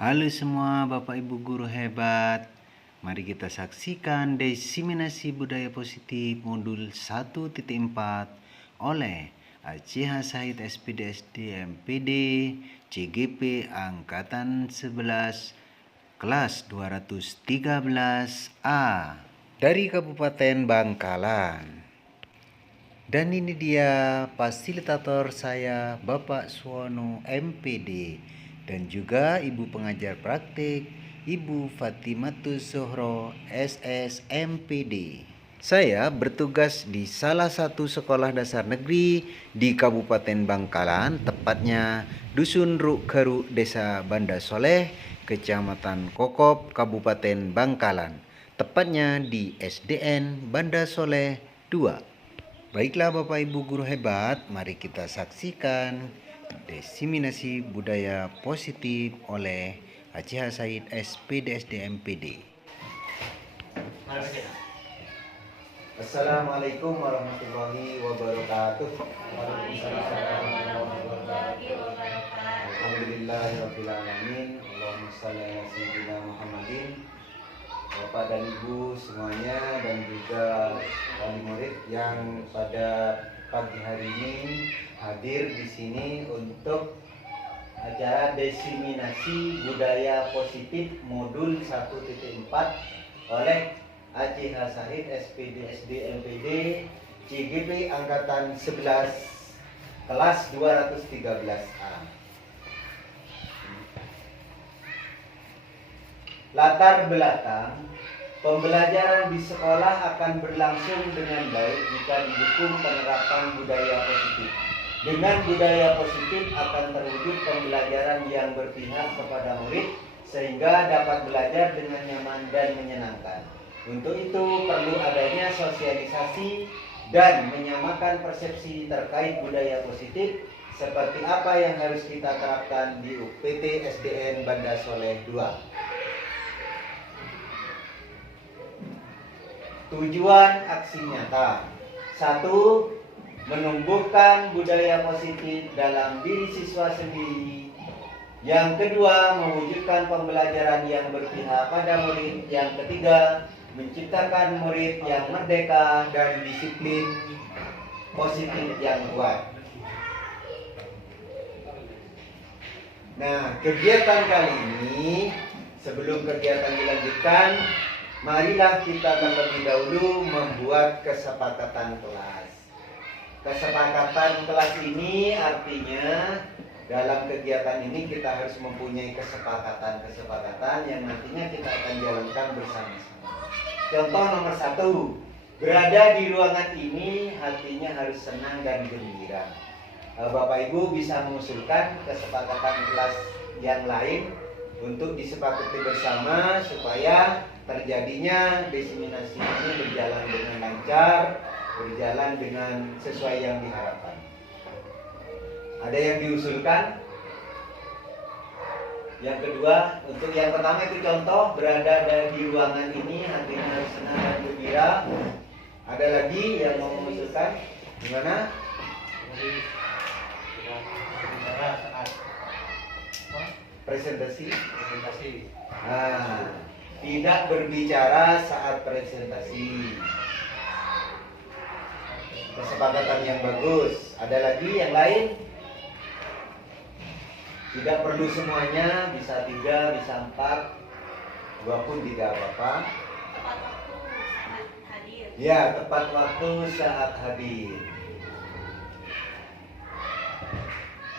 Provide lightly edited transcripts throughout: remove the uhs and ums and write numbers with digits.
Halo semua Bapak Ibu guru hebat. Mari kita saksikan diseminasi budaya positif modul 1.4 oleh ACH Said SPD MPD CGP Angkatan 11 kelas 213A dari Kabupaten Bangkalan. Dan ini dia fasilitator saya Bapak Suwono MPD dan juga Ibu pengajar praktik Ibu Fatimatus Zuhro SS MPD. Saya bertugas di salah satu sekolah dasar negeri di Kabupaten Bangkalan, tepatnya Dusun Rukkeru, Desa Banda Soleh, Kecamatan Kokop, Kabupaten Bangkalan, tepatnya di SDN Banda Soleh 2. Baiklah Bapak Ibu guru hebat, mari kita saksikan diseminasi budaya positif oleh ACH Said SPD MPD. Assalamualaikum warahmatullahi wabarakatuh. Alhamdulillahirrahmanirrahim. Allahumma shalli ala sayyidina Muhammadin. Bapak dan Ibu semuanya dan juga wali murid yang pada pagi hari ini hadir di sini untuk acara diseminasi budaya positif modul 1.4 oleh ACH Said SPD MPD CGP Angkatan 11 kelas 213A. Latar belakang pembelajaran di sekolah akan berlangsung dengan baik jika didukung penerapan budaya positif. Dengan budaya positif akan terwujud pembelajaran yang berpihak kepada murid sehingga dapat belajar dengan nyaman dan menyenangkan. Untuk itu perlu adanya sosialisasi dan menyamakan persepsi terkait budaya positif seperti apa yang harus kita terapkan di UPT SDN Banda Soleh 2. Tujuan aksi nyata: 1. Menumbuhkan budaya positif dalam diri siswa sendiri. Yang kedua, mewujudkan pembelajaran yang berpihak pada murid. Yang ketiga, menciptakan murid yang merdeka dan disiplin positif yang kuat. Nah, kegiatan kali ini, sebelum kegiatan dilanjutkan, marilah kita terlebih dahulu membuat kesepakatan kelas. Kesepakatan kelas ini artinya dalam kegiatan ini kita harus mempunyai kesepakatan yang nantinya kita akan jalankan bersama-sama. Contoh nomor 1, berada di ruangan ini artinya harus senang dan gembira. Bapak Ibu bisa mengusulkan kesepakatan kelas yang lain untuk disepakati bersama supaya terjadinya diseminasi ini berjalan dengan lancar, berjalan dengan sesuai yang diharapkan. Ada yang diusulkan? Yang kedua, untuk yang pertama itu contoh berada di ruangan ini artinya harus senang dan gembira. Ada lagi yang mau mengusulkan? Gimana? Presentasi. Tidak berbicara saat presentasi. Kesepakatan yang bagus. Ada lagi yang lain? Tidak perlu semuanya, bisa 3, bisa 4, 2 pun tidak apa-apa. Tepat waktu saat hadir. Ya, tepat waktu saat hadir.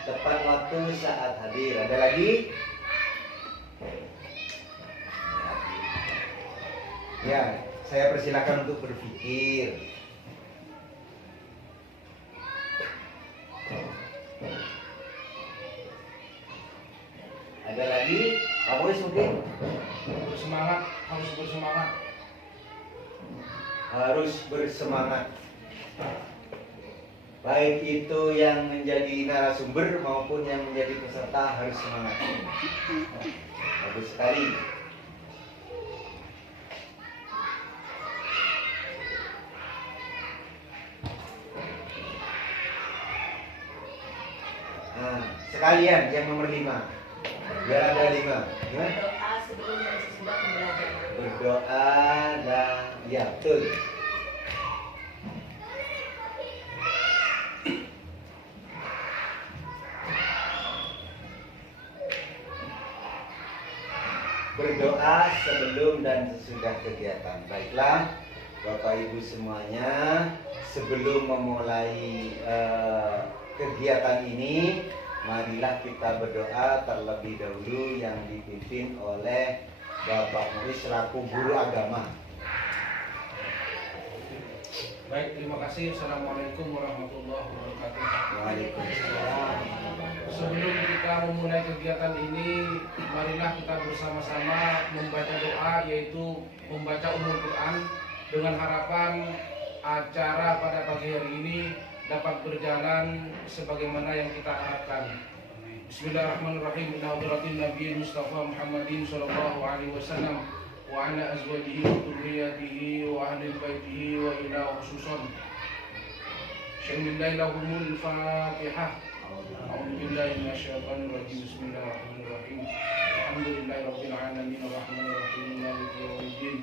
Tepat waktu saat hadir. Ada lagi? Ya, saya persilakan untuk berpikir. Ada lagi? Apa wis mungkin? Bersemangat, harus bersemangat. Harus bersemangat. Baik itu yang menjadi narasumber maupun yang menjadi peserta harus semangat. Bagus sekali. Nah, sekalian yang nomor 5. Biar ada 5. Gimana? Berdoa sebelum dan sesudah pembelajaran. Berdoa dan ya betul. Berdoa sebelum dan sesudah kegiatan. Baiklah, Bapak Ibu semuanya, sebelum memulai kegiatan ini, marilah kita berdoa terlebih dahulu yang dipimpin oleh Bapak Murid selaku guru agama. Baik, terima kasih. Assalamualaikum warahmatullahi wabarakatuh. Waalaikumsalam. Sebelum kita memulai kegiatan ini, marilah kita bersama-sama membaca doa, yaitu membaca Ummul Quran, dengan harapan acara pada pagi hari ini dapat berjalan sebagaimana yang kita harapkan. Bismillahirrahmanirrahim. Ila hadratin Nabi Mustafa Muhammadin sallallahu alaihi wasallam wa ala azwajihi wa dzurriyyatihi wa ahli baitihi wa ila khususan. Bismillahirrahmanirrahim. Fatihah. A'udzu billahi minasyaitonir rajim. Bismillahirrahmanirrahim. Alhamdulillahirabbil alamin arrahmanir rahim maliki yaumiddin.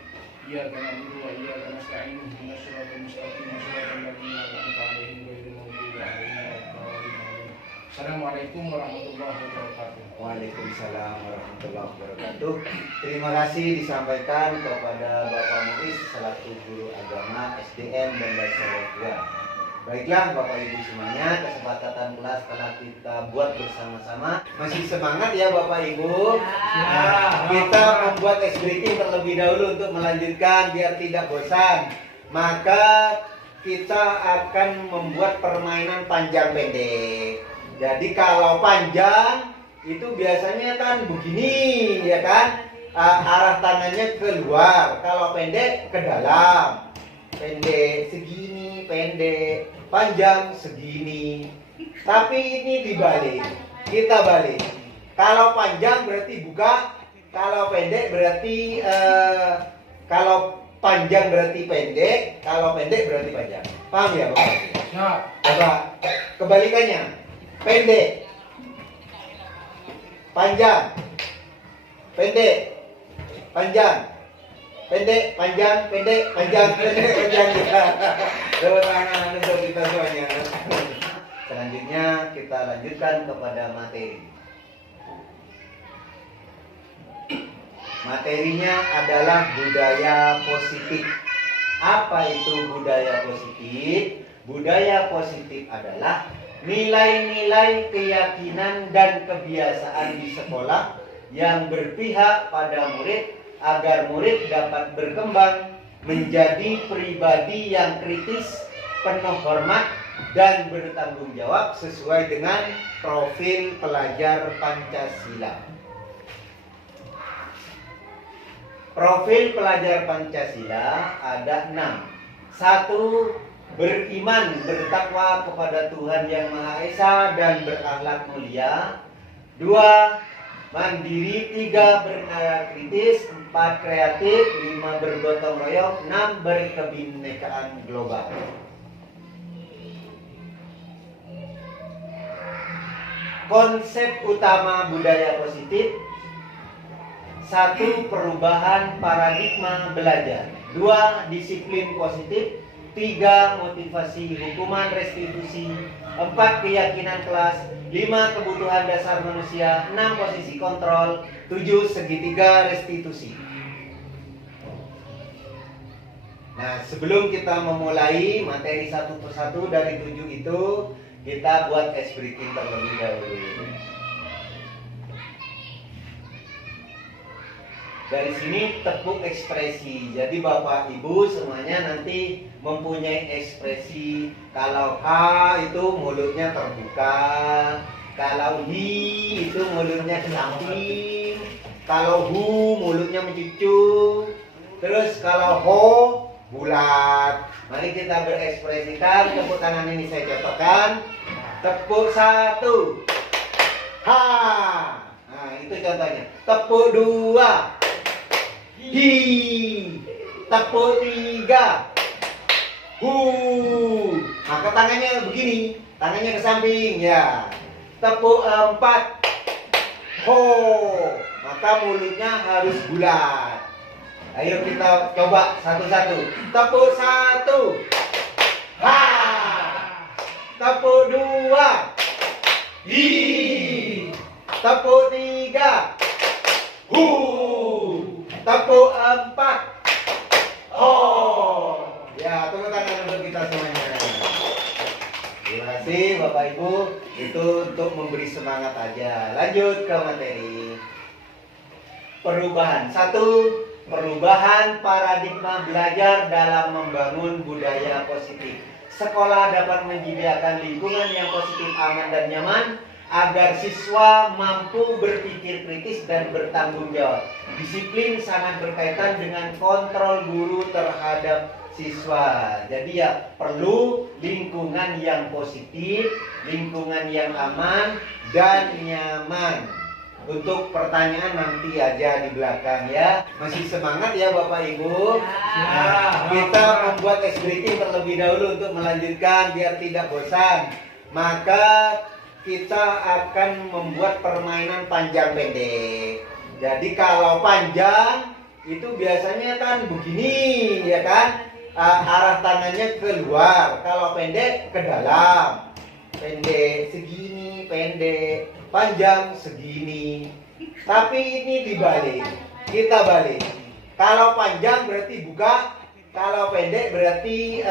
Iyyaka na'budu wa iyyaka nasta'in. Ihdinas siratal mustaqim. Shiratal ladzina an'amta 'alaihim ghairil maghdubi 'alaihim waladdallin. Assalamualaikum warahmatullahi wabarakatuh. Waalaikumsalam warahmatullahi wabarakatuh. Terima kasih disampaikan kepada Bapak Muiz selaku guru agama SDN dan Dasar 2. Baiklah Bapak Ibu semuanya, kesepakatan kelas telah kita buat bersama-sama. Masih semangat ya Bapak Ibu? Nah, kita membuat ice breaking terlebih dahulu untuk melanjutkan biar tidak bosan. Maka kita akan membuat permainan panjang pendek. Jadi kalau panjang itu biasanya kan begini ya kan, arah tangannya keluar. Kalau pendek ke dalam. Pendek segini, pendek, panjang segini. Tapi ini dibalik. Kita balik. Kalau panjang berarti buka, kalau pendek berarti kalau panjang berarti pendek, kalau pendek berarti panjang. Paham ya Bapak? Ya. Coba kebalikannya. Pendek, panjang, pendek, panjang, pendek, panjang, pendek, panjang, pendek, panjang. Tepuk tangan untuk kita semuanya. Selanjutnya kita lanjutkan kepada materi. Materinya adalah budaya positif. Apa itu budaya positif? Budaya positif adalah nilai-nilai keyakinan dan kebiasaan di sekolah yang berpihak pada murid agar murid dapat berkembang menjadi pribadi yang kritis, penuh hormat, dan bertanggung jawab sesuai dengan profil pelajar Pancasila. Profil pelajar Pancasila ada 6. 1. Beriman, bertakwa kepada Tuhan Yang Maha Esa dan berakhlak mulia. 2. Mandiri. 3. Bernalar kritis. 4. Kreatif. 5. Bergotong royong. 6. Berkebinekaan global. Konsep utama budaya positif. 1. Perubahan paradigma belajar. 2. Disiplin positif. 3. Motivasi hukuman restitusi. 4. Keyakinan kelas. 5. Kebutuhan dasar manusia. 6. Posisi kontrol. 7. Segitiga restitusi. Nah, sebelum kita memulai materi satu persatu dari 7 itu, kita buat ice breaking terlebih dahulu. Dari sini tepuk ekspresi. Jadi Bapak Ibu semuanya nanti mempunyai ekspresi. Kalau H itu mulutnya terbuka, kalau Hi itu mulutnya ke samping, kalau Hu mulutnya mencucu, terus kalau Ho bulat. Mari kita berekspresikan. Tepuk tangan ini saya contohkan. Tepuk 1. Ha. Nah, itu contohnya. Tepuk 2. Hi. Tepuk 3. Hu. Maka tangannya begini. Tangannya ke samping ya. Tepuk 4. ho, maka mulutnya harus bulat. Ayo kita coba satu-satu. Tepuk 1, ha. Tepuk 2, hi. Tepuk 3, hu. Tepuk 4, ho. Ya, tepuk tangan untuk kita semuanya. Terima kasih Bapak Ibu. Itu untuk memberi semangat aja. Lanjut ke materi. Perubahan. 1. Perubahan paradigma belajar dalam membangun budaya positif. Sekolah dapat menyediakan lingkungan yang positif, aman, dan nyaman agar siswa mampu berpikir kritis dan bertanggung jawab. Disiplin sangat berkaitan dengan kontrol guru terhadap siswa. Jadi ya perlu lingkungan yang positif, lingkungan yang aman dan nyaman. Untuk pertanyaan nanti aja di belakang ya. Masih semangat ya Bapak Ibu? Nah, kita membuat ice breaking terlebih dahulu untuk melanjutkan biar tidak bosan. Maka kita akan membuat permainan panjang pendek. Jadi kalau panjang itu biasanya kan begini ya kan? Arah tangannya keluar. Kalau pendek ke dalam. Pendek segini, pendek. Panjang segini. Tapi ini dibalik. Kita balik. Kalau panjang berarti buka. Kalau pendek berarti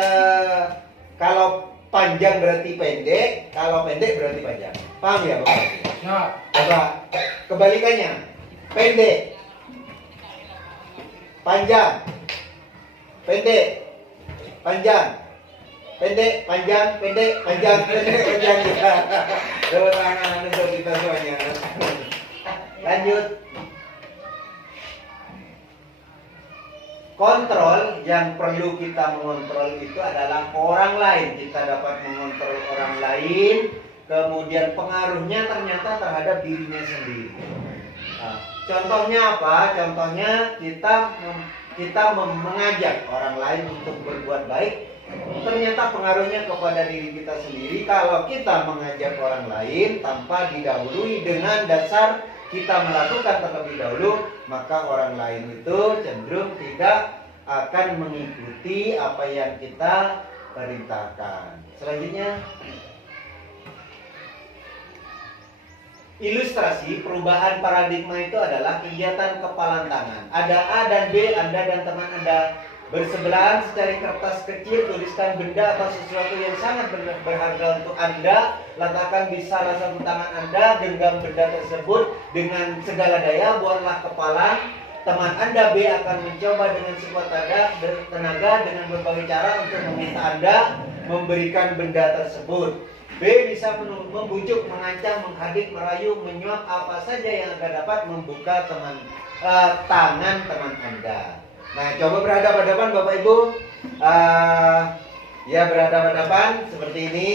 kalau panjang berarti pendek. Kalau pendek berarti panjang. Paham ya Bapak? Ya. Coba kebalikannya. Pendek. Panjang. Pendek. Panjang. Pendek, panjang, pendek, panjang, pendek, panjang. Tepuk tangan untuk kita semuanya. Lanjut. Kontrol yang perlu kita mengontrol itu adalah orang lain. Kita dapat mengontrol orang lain. Kemudian pengaruhnya ternyata terhadap dirinya sendiri. Nah, contohnya apa? Contohnya kita mengajak orang lain untuk berbuat baik. Ternyata pengaruhnya kepada diri kita sendiri. Kalau kita mengajak orang lain tanpa didahului dengan dasar kita melakukan terlebih dahulu, maka orang lain itu cenderung tidak akan mengikuti apa yang kita perintahkan. Selanjutnya, ilustrasi perubahan paradigma itu adalah kegiatan kepalan tangan. Ada A dan B, Anda dan teman Anda bersebelahan, secari kertas kecil, tuliskan benda atau sesuatu yang sangat berharga untuk Anda. Letakkan di salah satu tangan Anda, genggam benda tersebut dengan segala daya, buatlah kepalan. Teman Anda B akan mencoba dengan sekuat tenaga dengan berbagai cara untuk meminta Anda memberikan benda tersebut. B bisa membujuk, mengancam, menghadik, merayu, menyuap, apa saja yang Anda dapat membuka tangan teman Anda. Nah, coba berhadapan-hadapan Bapak Ibu. Ya, berhadapan-hadapan seperti ini.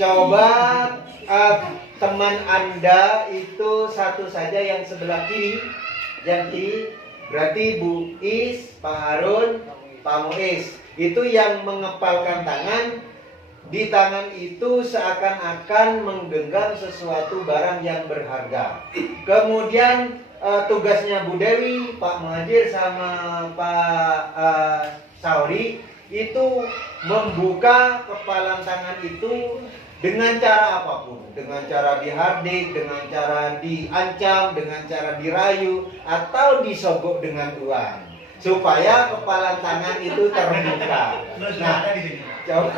Coba teman Anda itu satu saja yang sebelah kiri. Yang kiri berarti Bu Is, Pak Harun, Pak Muiz. Itu yang mengepalkan tangan. Di tangan itu seakan-akan menggenggam sesuatu barang yang berharga. Kemudian tugasnya Bu Dewi, Pak Muhajir sama Pak Sauri itu membuka kepalan tangan itu dengan cara apapun, dengan cara dihardik, dengan cara diancam, dengan cara dirayu, atau disogok dengan uang, supaya kepalan tangan itu terbuka. Nah, coba.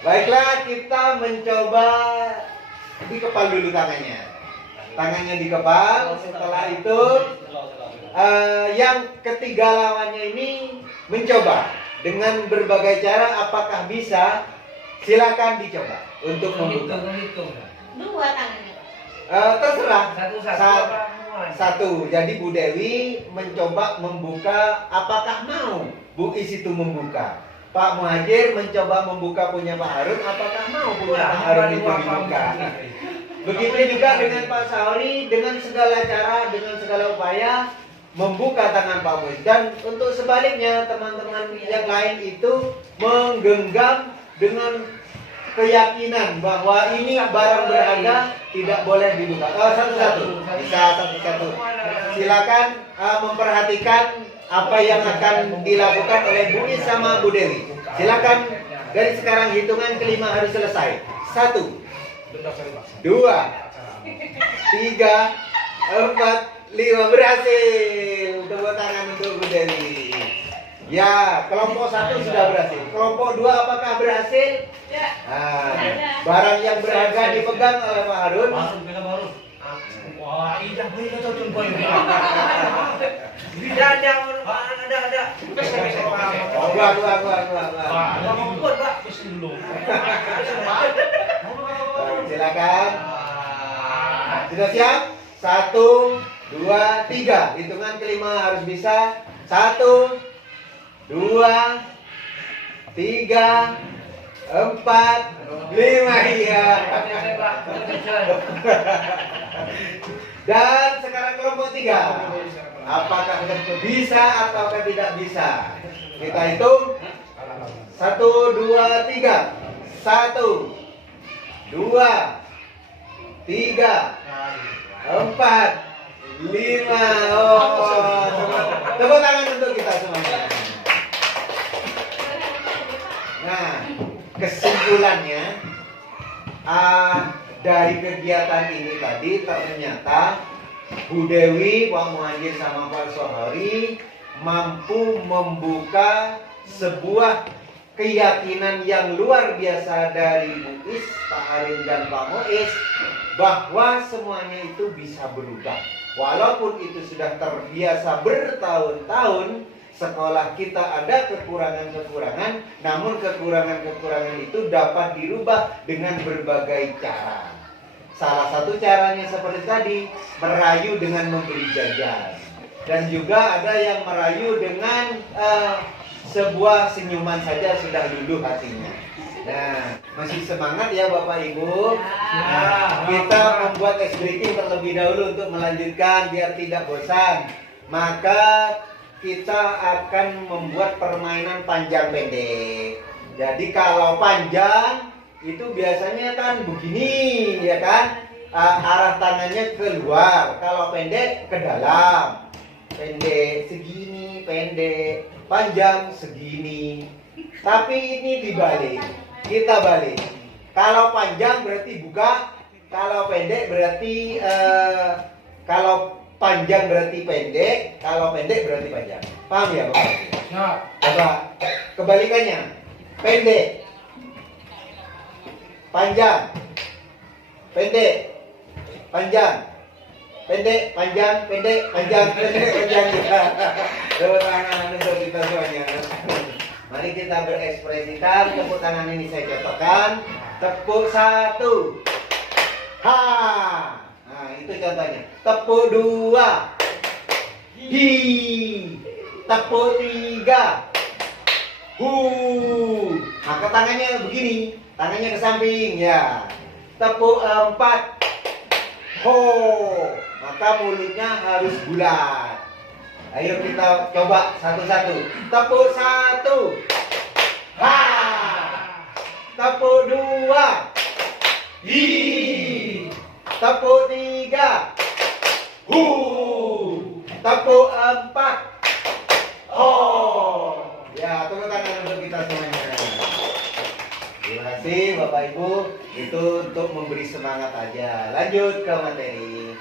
Baiklah, kita mencoba dikepal dulu tangannya. Tangannya dikepal. Setelah itu yang ketiga lawannya ini mencoba dengan berbagai cara. Apakah bisa? Silakan dicoba untuk membuka. Dua tangannya. Terserah. Satu. Jadi Bu Dewi mencoba membuka. Apakah mau Bu Is itu membuka? Pak Muhajir mencoba membuka punya Pak Harun. Apakah mau punya Pak Harun itu dibuka? Begitu juga dengan Pak Sauri, dengan segala cara, dengan segala upaya membuka tangan Pak Muiz. Dan untuk sebaliknya teman-teman yang lain itu menggenggam dengan keyakinan bahwa ini barang berharga tidak boleh dibuka. Satu-satu. Bisa satu-satu. Silakan memperhatikan apa yang akan dilakukan oleh Bu Is sama Bu Dewi. Silakan dari sekarang hitungan kelima harus selesai. 1, 2, 3, 4, 5 berhasil. Tepuk tangan untuk Bu Dewi. Ya, kelompok 1 sudah berhasil. Kelompok 2 apakah berhasil? Ya. Barang yang berharga dipegang oleh Pak Harun. Wah, indah boleh kata jumpa ini. Ada. Gua. Silakan. Sudah siap? 1, 2, 3. Hitungan kelima harus bisa. 1, 2, 3, 4, 5. Iya. Dan sekarang kelompok 3. Apakah bisa atau tidak bisa? Kita hitung. 1, 2, 3. 1, 2, 3, 4, 5. Oh, tepuk tangan untuk kita semuanya. Nah, kesimpulannya dari kegiatan ini tadi ternyata Bu Dewi, Pak Muhajir sama Pak Sohari mampu membuka sebuah keyakinan yang luar biasa dari Bu Is, Pak Harim dan Pak Mois bahwa semuanya itu bisa berubah. Walaupun itu sudah terbiasa bertahun-tahun, sekolah kita ada kekurangan-kekurangan, namun kekurangan-kekurangan itu dapat dirubah dengan berbagai cara. Salah satu caranya seperti tadi, merayu dengan memberi jajan. Dan juga ada yang merayu dengan sebuah senyuman saja sudah luluh hatinya. Nah, masih semangat ya Bapak Ibu. Nah, kita membuat ice breaking terlebih dahulu untuk melanjutkan biar tidak bosan. Maka kita akan membuat permainan panjang pendek. Jadi kalau panjang itu biasanya kan begini, ya kan? Arah tangannya keluar. Kalau pendek ke dalam. Pendek segini, pendek. Panjang segini. Tapi ini dibalik. Kita balik. Kalau panjang berarti buka. Kalau pendek berarti kalau panjang berarti pendek, kalau pendek berarti panjang. Paham ya Bapak? Ya. Coba kebalikannya. Pendek, panjang, pendek, panjang, pendek, panjang, pendek, panjang, pendek, panjang. Tepuk tangan untuk kita semuanya. Mari kita berekspresikan. Tepuk tangan ini saya contohkan. Tepuk 1. Ha. Nah, itu contohnya. Tepuk 2. Hi. Tepuk 3. Hu. Maka tangannya begini. Tangannya ke samping ya. Tepuk 4. Ho. Maka mulutnya harus bulat. Ayo kita coba satu-satu. Tepuk 1. Ha. Tepuk 2. Hi. Tepuk 3. Hu. Tepuk 4. Ho. Ya, tepuk tangan untuk kita semuanya. Terima kasih Bapak Ibu. Itu untuk memberi semangat aja. Lanjut ke materi.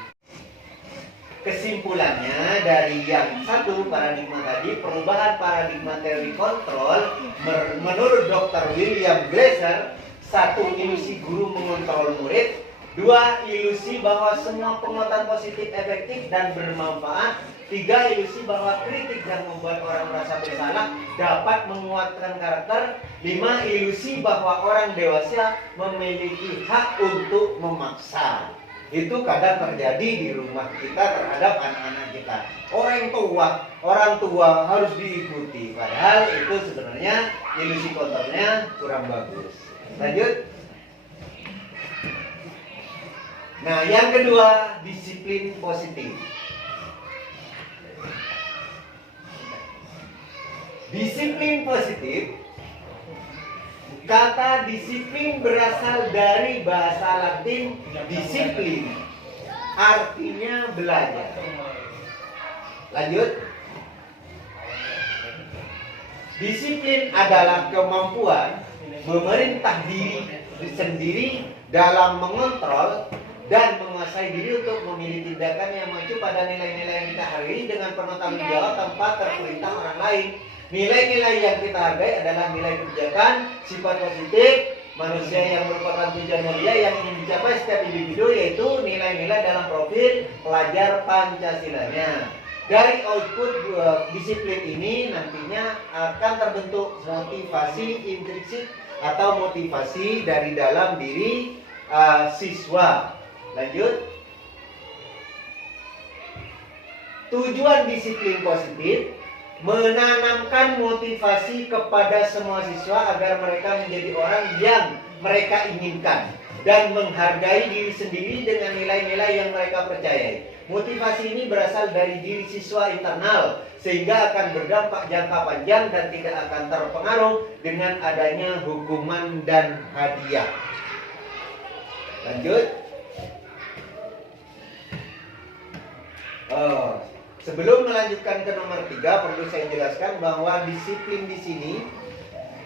Kesimpulannya dari yang satu paradigma tadi, perubahan paradigma teori kontrol menurut Dr. William Glasser. 1. Ilusi guru mengontrol murid. 2. Ilusi bahwa semua penguatan positif efektif dan bermanfaat. 3. Ilusi bahwa kritik yang membuat orang merasa bersalah dapat menguatkan karakter. 5. Ilusi bahwa orang dewasa memiliki hak untuk memaksa. Itu kadang terjadi di rumah kita terhadap anak-anak kita. Orang tua harus diikuti. Padahal itu sebenarnya ilusi kontrolnya kurang bagus. Lanjut. Nah, yang kedua, disiplin positif. Disiplin positif Kata disiplin berasal dari bahasa Latin disiplin, artinya belajar. Lanjut. Disiplin adalah kemampuan memerintah diri sendiri dalam mengontrol dan menguasai diri untuk memilih tindakan yang mengacu pada nilai-nilai yang kita hargai dengan penuh tanggung jawab tanpa terperintah orang lain. Nilai-nilai yang kita hargai adalah nilai kebijakan, sifat positif, manusia yang merupakan tujuan mulia yang ingin dicapai setiap individu, yaitu nilai-nilai dalam profil pelajar Pancasilanya. Dari output disiplin ini nantinya akan terbentuk motivasi intrinsik atau motivasi dari dalam diri siswa. Lanjut. Tujuan disiplin positif menanamkan motivasi kepada semua siswa agar mereka menjadi orang yang mereka inginkan dan menghargai diri sendiri dengan nilai-nilai yang mereka percayai. Motivasi ini berasal dari diri siswa internal sehingga akan berdampak jangka panjang dan tidak akan terpengaruh dengan adanya hukuman dan hadiah. Lanjut. Sebelum melanjutkan ke nomor 3, perlu saya jelaskan bahwa disiplin di sini,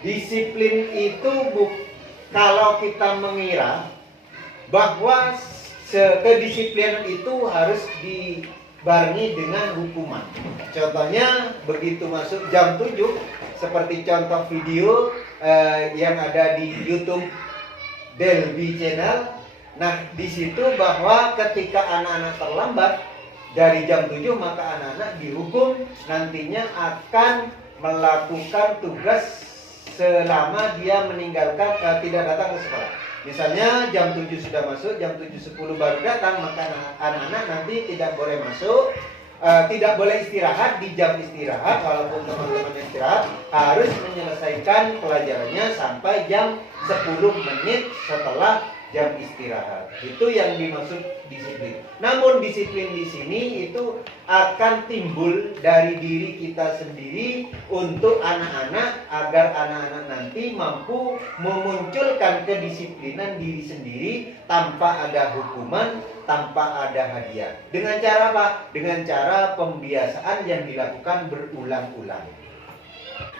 disiplin itu kalau kita mengira bahwa kedisiplinan itu harus dibarengi dengan hukuman. Contohnya begitu masuk jam 7, seperti contoh video yang ada di YouTube Delby Channel. Nah, di situ bahwa ketika anak-anak terlambat dari jam 7, maka anak-anak dihukum nantinya akan melakukan tugas selama dia meninggalkan tidak datang ke sekolah. Misalnya jam 7 sudah masuk, jam 7.10 baru datang, maka anak-anak nanti tidak boleh masuk, tidak boleh istirahat di jam istirahat. Walaupun teman-teman istirahat, harus menyelesaikan pelajarannya sampai jam 10 menit setelah jam istirahat. Itu yang dimaksud disiplin. Namun disiplin di sini itu akan timbul dari diri kita sendiri untuk anak-anak, agar anak-anak nanti mampu memunculkan kedisiplinan diri sendiri tanpa ada hukuman, tanpa ada hadiah. Dengan cara apa? Dengan cara pembiasaan yang dilakukan berulang-ulang.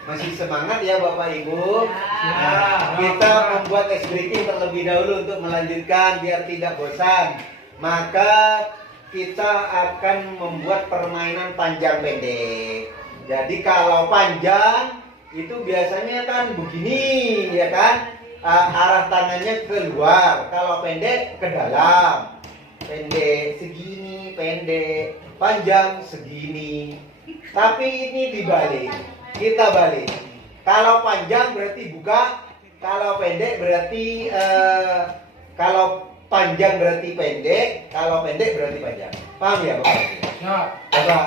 Masih semangat ya Bapak Ibu? Nah, kita membuat ice breaking terlebih dahulu untuk melanjutkan biar tidak bosan. Maka kita akan membuat permainan panjang pendek. Jadi kalau panjang itu biasanya kan begini, ya kan? Arah tangannya keluar. Kalau pendek ke dalam. Pendek segini, pendek, panjang segini. Tapi ini dibalik. Kita balik. Kalau panjang berarti buka, kalau pendek berarti kalau panjang berarti pendek, kalau pendek berarti panjang. Paham ya Bapak? Ya. Coba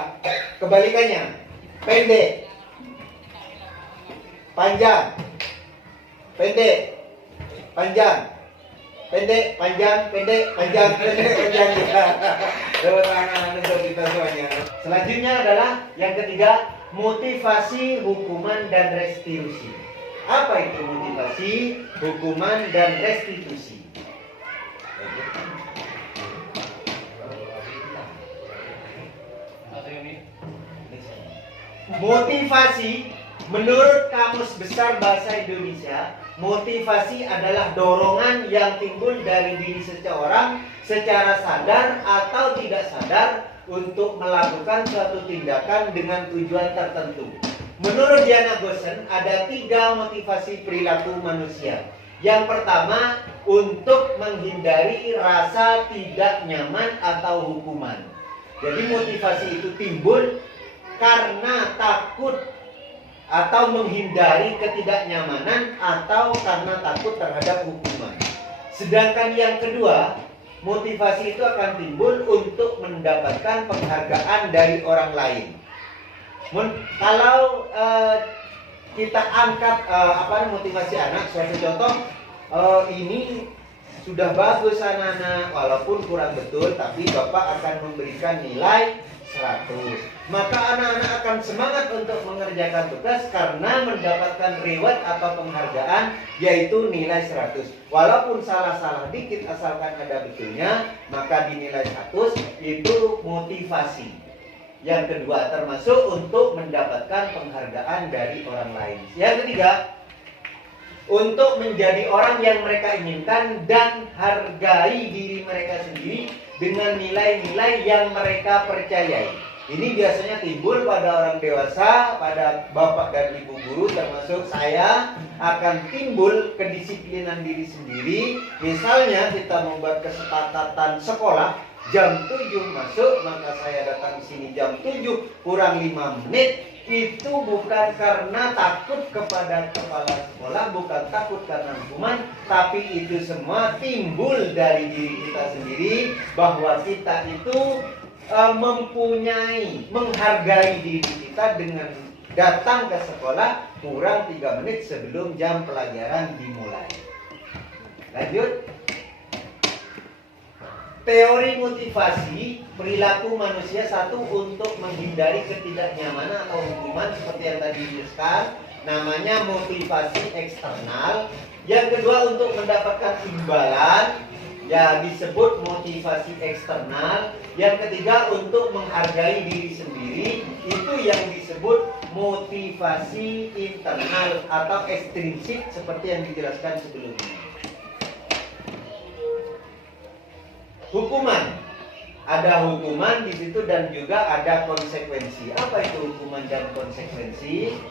kebalikannya. Pendek, panjang, pendek, panjang, pendek, panjang, pendek, panjang, pendek, panjang. Tepuk tangan untuk kita semuanya. Selanjutnya adalah yang ketiga, motivasi, hukuman, dan restitusi. Apa itu motivasi, hukuman, dan restitusi? Motivasi, menurut Kamus Besar Bahasa Indonesia, motivasi adalah dorongan yang timbul dari diri seseorang secara sadar atau tidak sadar untuk melakukan suatu tindakan dengan tujuan tertentu. Menurut Diana Goosen, ada 3 motivasi perilaku manusia. Yang pertama, untuk menghindari rasa tidak nyaman atau hukuman. Jadi motivasi itu timbul karena takut atau menghindari ketidaknyamanan atau karena takut terhadap hukuman. Sedangkan yang kedua, motivasi itu akan timbul untuk mendapatkan penghargaan dari orang lain. Kalau kita angkat motivasi anak, suatu contoh, ini sudah bagus anak-anak, walaupun kurang betul, tapi Bapak akan memberikan nilai 100. Maka anak-anak akan semangat untuk mengerjakan tugas karena mendapatkan reward atau penghargaan yaitu nilai 100. Walaupun salah-salah dikit asalkan ada betulnya, maka dinilai 100 itu motivasi. Yang kedua termasuk untuk mendapatkan penghargaan dari orang lain. Yang ketiga, untuk menjadi orang yang mereka inginkan dan hargai diri mereka sendiri dengan nilai-nilai yang mereka percayai. Ini biasanya timbul pada orang dewasa, pada bapak dan ibu guru termasuk saya, akan timbul kedisiplinan diri sendiri. Misalnya kita membuat kesepakatan sekolah jam 7 masuk, maka saya datang di sini jam 7 kurang 5 menit. Itu bukan karena takut kepada kepala sekolah, bukan takut karena hukuman, tapi itu semua timbul dari diri kita sendiri, bahwa kita itu menghargai diri kita dengan datang ke sekolah kurang 3 menit sebelum jam pelajaran dimulai. Lanjut. Teori motivasi perilaku manusia, satu, untuk menghindari ketidaknyamanan atau hukuman seperti yang tadi dijelaskan, namanya motivasi eksternal. Yang kedua, untuk mendapatkan imbalan, ya disebut motivasi eksternal. Yang ketiga, untuk menghargai diri sendiri, itu yang disebut motivasi internal atau ekstrinsik seperti yang dijelaskan sebelumnya. Hukuman, ada hukuman di situ dan juga ada konsekuensi. Apa itu hukuman dan konsekuensi?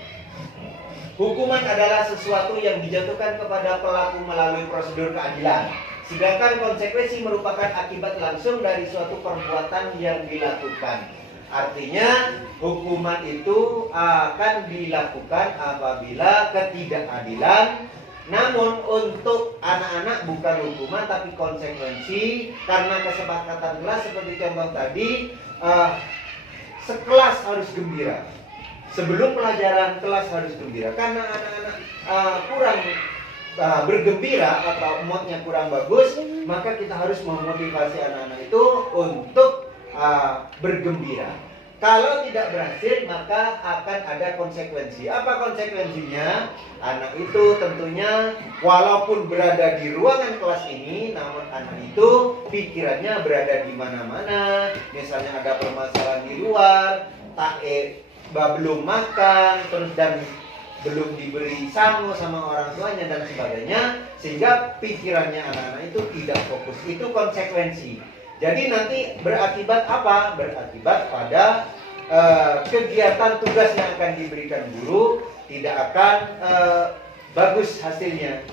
Hukuman adalah sesuatu yang dijatuhkan kepada pelaku melalui prosedur keadilan. Sedangkan konsekuensi merupakan akibat langsung dari suatu perbuatan yang dilakukan. Artinya hukuman itu akan dilakukan apabila ketidakadilan. Namun untuk anak-anak bukan hukuman tapi konsekuensi, karena kesepakatan kelas seperti contoh tadi, sekelas harus gembira. Sebelum pelajaran kelas harus gembira. Karena anak-anak kurang bergembira atau moodnya kurang bagus, maka kita harus memotivasi anak-anak itu untuk bergembira. Kalau tidak berhasil, maka akan ada konsekuensi. Apa konsekuensinya? Anak itu tentunya walaupun berada di ruangan kelas ini, namun anak itu pikirannya berada di mana-mana. Misalnya ada permasalahan di luar, belum makan, terus dan belum diberi sangu sama orang tuanya dan sebagainya, sehingga pikirannya anak-anak itu tidak fokus. Itu konsekuensi. Jadi nanti berakibat apa? Berakibat pada kegiatan tugas yang akan diberikan guru tidak akan bagus hasilnya.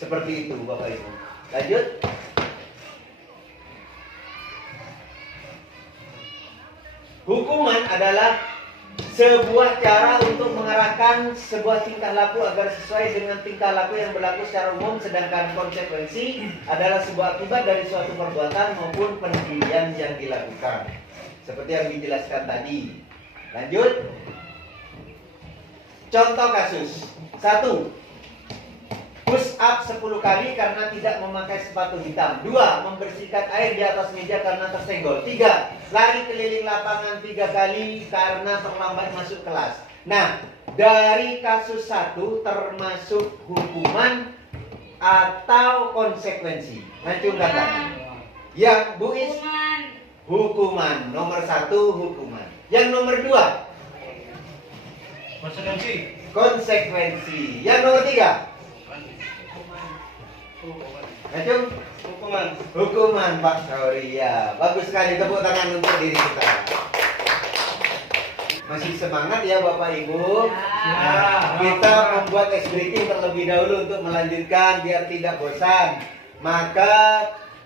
Seperti itu Bapak Ibu. Lanjut. Hukuman adalah sebuah cara untuk mengarahkan sebuah tingkah laku agar sesuai dengan tingkah laku yang berlaku secara umum, sedangkan konsekuensi adalah sebuah akibat dari suatu perbuatan maupun pendirian yang dilakukan. Seperti yang dijelaskan tadi. Lanjut. Contoh kasus. 1. Push up 10 kali karena tidak memakai sepatu hitam. 2. Membersihkan air di atas meja karena tersenggol. 3. Lari keliling lapangan 3 kali karena terlambat masuk kelas. Nah, dari kasus 1 termasuk hukuman atau konsekuensi. Lanjut katakan. Yang Bu Is, hukuman. Nomor 1 hukuman. Yang nomor 2 konsekuensi. Yang nomor 3 Lanjut. Hukuman Pak Sauri, ya. Bagus sekali, tepuk tangan untuk diri kita. Masih semangat ya Bapak Ibu? Nah, kita membuat ice breaking terlebih dahulu untuk melanjutkan biar tidak bosan. Maka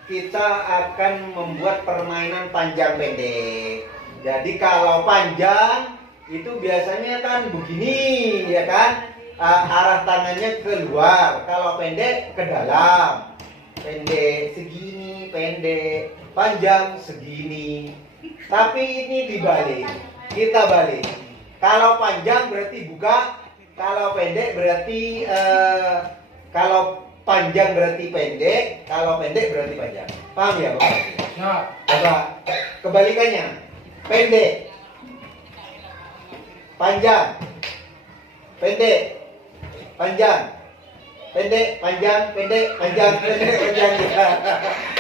kita akan membuat permainan panjang pendek. Jadi kalau panjang itu biasanya kan begini, ya kan? Arah tangannya keluar. Kalau pendek ke dalam. Pendek segini, pendek, panjang segini. Tapi ini dibalik. Kita balik. Kalau panjang berarti buka, kalau pendek berarti kalau panjang berarti pendek, kalau pendek berarti panjang. Paham ya Bapak? Ya. Coba kebalikannya. Pendek, panjang, pendek, panjang, pendek, panjang, pendek, panjang, pendek, panjang.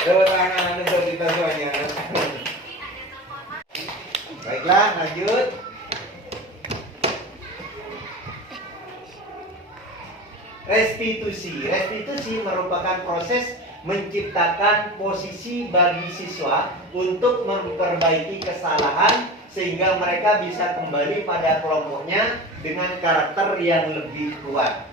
Tepuk tangan untuk kita semuanya. Baiklah, lanjut. Restitusi. Restitusi merupakan proses menciptakan posisi bagi siswa untuk memperbaiki kesalahan sehingga mereka bisa kembali pada kelompoknya dengan karakter yang lebih kuat.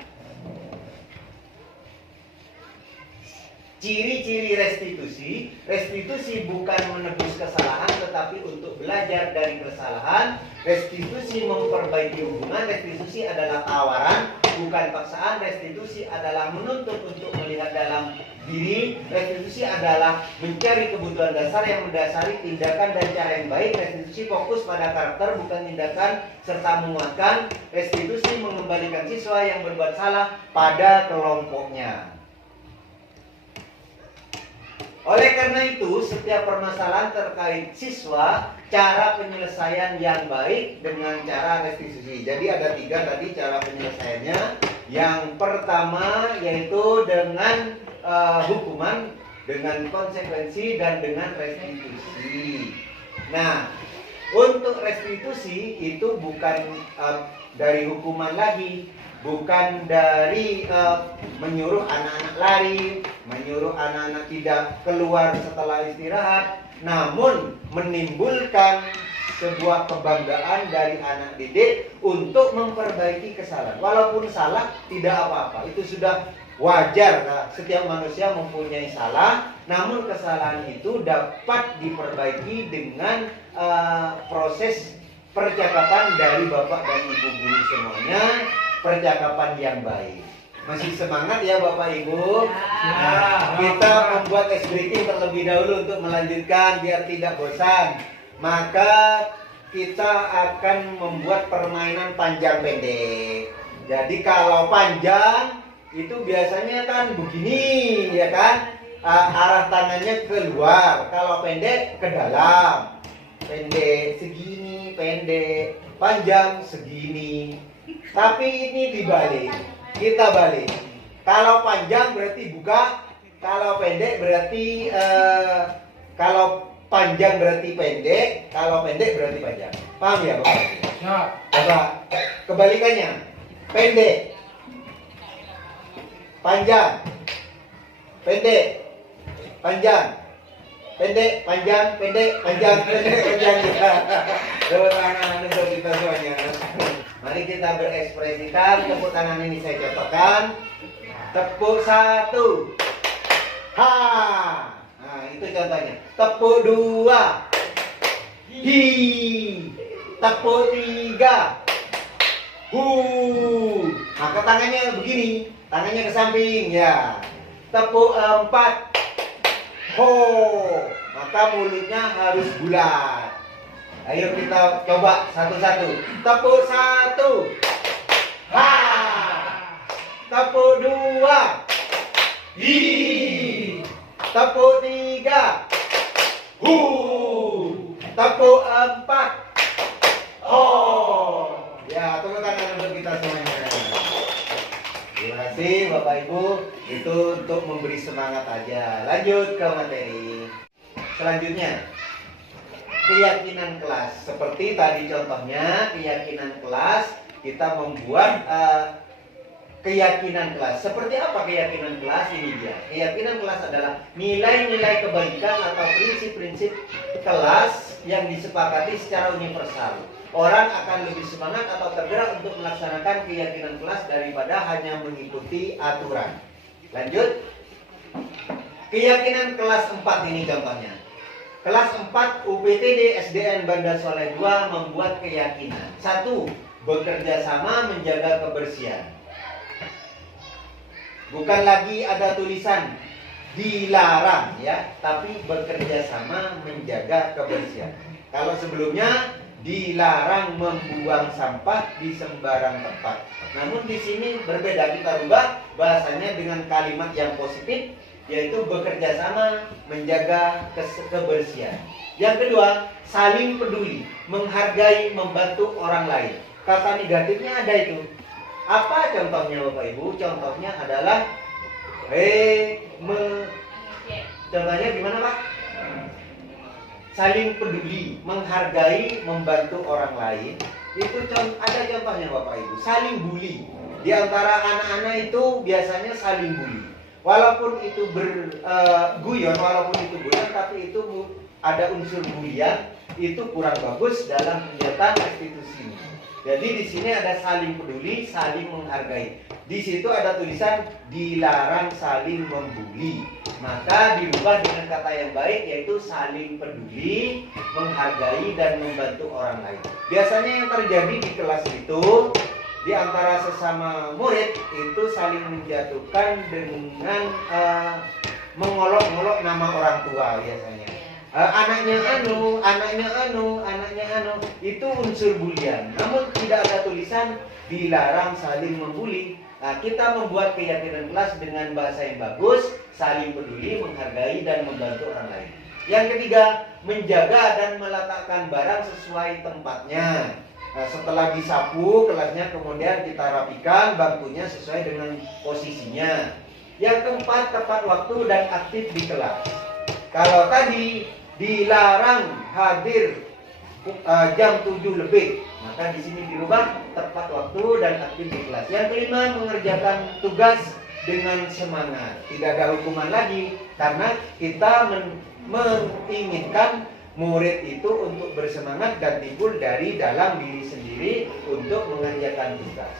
Ciri-ciri restitusi. Restitusi bukan menebus kesalahan tetapi untuk belajar dari kesalahan. Restitusi memperbaiki hubungan. Restitusi adalah tawaran, bukan paksaan. Restitusi adalah menuntut untuk melihat dalam diri. Restitusi adalah mencari kebutuhan dasar yang mendasari tindakan dan cara yang baik. Restitusi fokus pada karakter, bukan tindakan serta menguatkan. Restitusi mengembalikan siswa yang berbuat salah pada kelompoknya. Oleh karena itu, setiap permasalahan terkait siswa, cara penyelesaian yang baik dengan cara restitusi. Jadi ada 3 tadi cara penyelesaiannya. Yang pertama yaitu dengan hukuman, dengan konsekuensi, dan dengan restitusi. Nah, untuk restitusi itu bukan dari hukuman lagi, bukan dari menyuruh anak-anak lari, menyuruh anak-anak tidak keluar setelah istirahat, namun menimbulkan sebuah kebanggaan dari anak didik untuk memperbaiki kesalahan. Walaupun salah tidak apa-apa, itu sudah wajar. Setiap manusia mempunyai salah, namun kesalahan itu dapat diperbaiki dengan proses percakapan dari Bapak dan Ibu guru semuanya, percakapan yang baik. Masih semangat ya Bapak Ibu? Nah, kita membuat ice breaking terlebih dahulu untuk melanjutkan biar tidak bosan. Maka kita akan membuat permainan panjang pendek. Jadi kalau panjang itu biasanya kan begini, ya kan? Arah tangannya keluar. Kalau pendek ke dalam. Pendek segini, pendek, panjang segini. Tapi ini dibalik. Kita balik. Kalau panjang berarti buka, kalau pendek berarti kalau panjang berarti pendek, kalau pendek berarti panjang. Paham ya Bapak? Ya. Coba kebalikannya. Pendek, panjang, pendek, panjang, pendek, panjang, pendek, panjang, pendek, panjang. Tepuk tangan untuk kita semuanya. Mari kita berekspresikan. Tepuk tangan ini saya contohkan. Tepuk 1. Ha. Nah, itu contohnya. Tepuk 2. Hi. Tepuk 3. Hu. Maka tangannya begini. Tangannya ke samping ya. Tepuk 4. Ho. Maka mulutnya harus bulat. Ayo kita coba satu-satu. Tepuk 1. Ha. Tepuk 2. Hi. Tepuk 3. Hu. Tepuk 4. Ho. Ya, tepuk tangan untuk kita semuanya. Terima kasih Bapak Ibu. Itu untuk memberi semangat aja. Lanjut ke materi. Selanjutnya, keyakinan kelas. Seperti tadi contohnya, keyakinan kelas, kita membuat keyakinan kelas. Seperti apa keyakinan kelas? Ini dia. Keyakinan kelas adalah nilai-nilai kebaikan atau prinsip-prinsip kelas yang disepakati secara universal. Orang akan lebih semangat atau tergerak untuk melaksanakan keyakinan kelas daripada hanya mengikuti aturan. Lanjut. Keyakinan kelas 4 ini contohnya. Kelas 4 UPTD SDN Banda Soleh 2 membuat keyakinan. 1. Bekerja sama menjaga kebersihan. Bukan lagi ada tulisan dilarang ya, tapi bekerja sama menjaga kebersihan. Kalau sebelumnya dilarang membuang sampah di sembarang tempat. Namun di sini berbeda, kita rubah bahasanya dengan kalimat yang positif, yaitu bekerja sama menjaga kebersihan. Yang kedua, saling peduli, menghargai, membantu orang lain. Kata negatifnya ada itu. Apa contohnya Bapak Ibu? Contohnya adalah contohnya gimana Pak? Saling peduli, menghargai, membantu orang lain. Itu ada contohnya Bapak Ibu. Saling bully. Di antara anak-anak itu biasanya saling bully. Walaupun itu guyon, tapi itu ada unsur bulian, itu kurang bagus dalam kegiatan restitusi. Jadi di sini ada saling peduli, saling menghargai. Di situ ada tulisan dilarang saling membuli. Maka dirubah dengan kata yang baik, yaitu saling peduli, menghargai, dan membantu orang lain. Biasanya yang terjadi di kelas itu, di antara sesama murid itu saling menjatuhkan dengan mengolok-olok nama orang tua biasanya. Anaknya anu, itu unsur bulian. Namun tidak ada tulisan dilarang saling membuli. Nah, kita membuat keyakinan kelas dengan bahasa yang bagus, saling peduli, menghargai, dan membantu orang lain. Yang ketiga, menjaga dan meletakkan barang sesuai tempatnya. Nah, setelah disapu kelasnya, kemudian kita rapikan bangkunya sesuai dengan posisinya. Yang keempat, tepat waktu dan aktif di kelas. Kalau tadi dilarang hadir jam 7 lebih, maka di sini dirubah tepat waktu dan aktif di kelas. Yang kelima, mengerjakan tugas dengan semangat. Tidak ada hukuman lagi, karena kita menginginkan murid itu untuk bersemangat dan timbul dari dalam diri sendiri untuk mengerjakan tugas.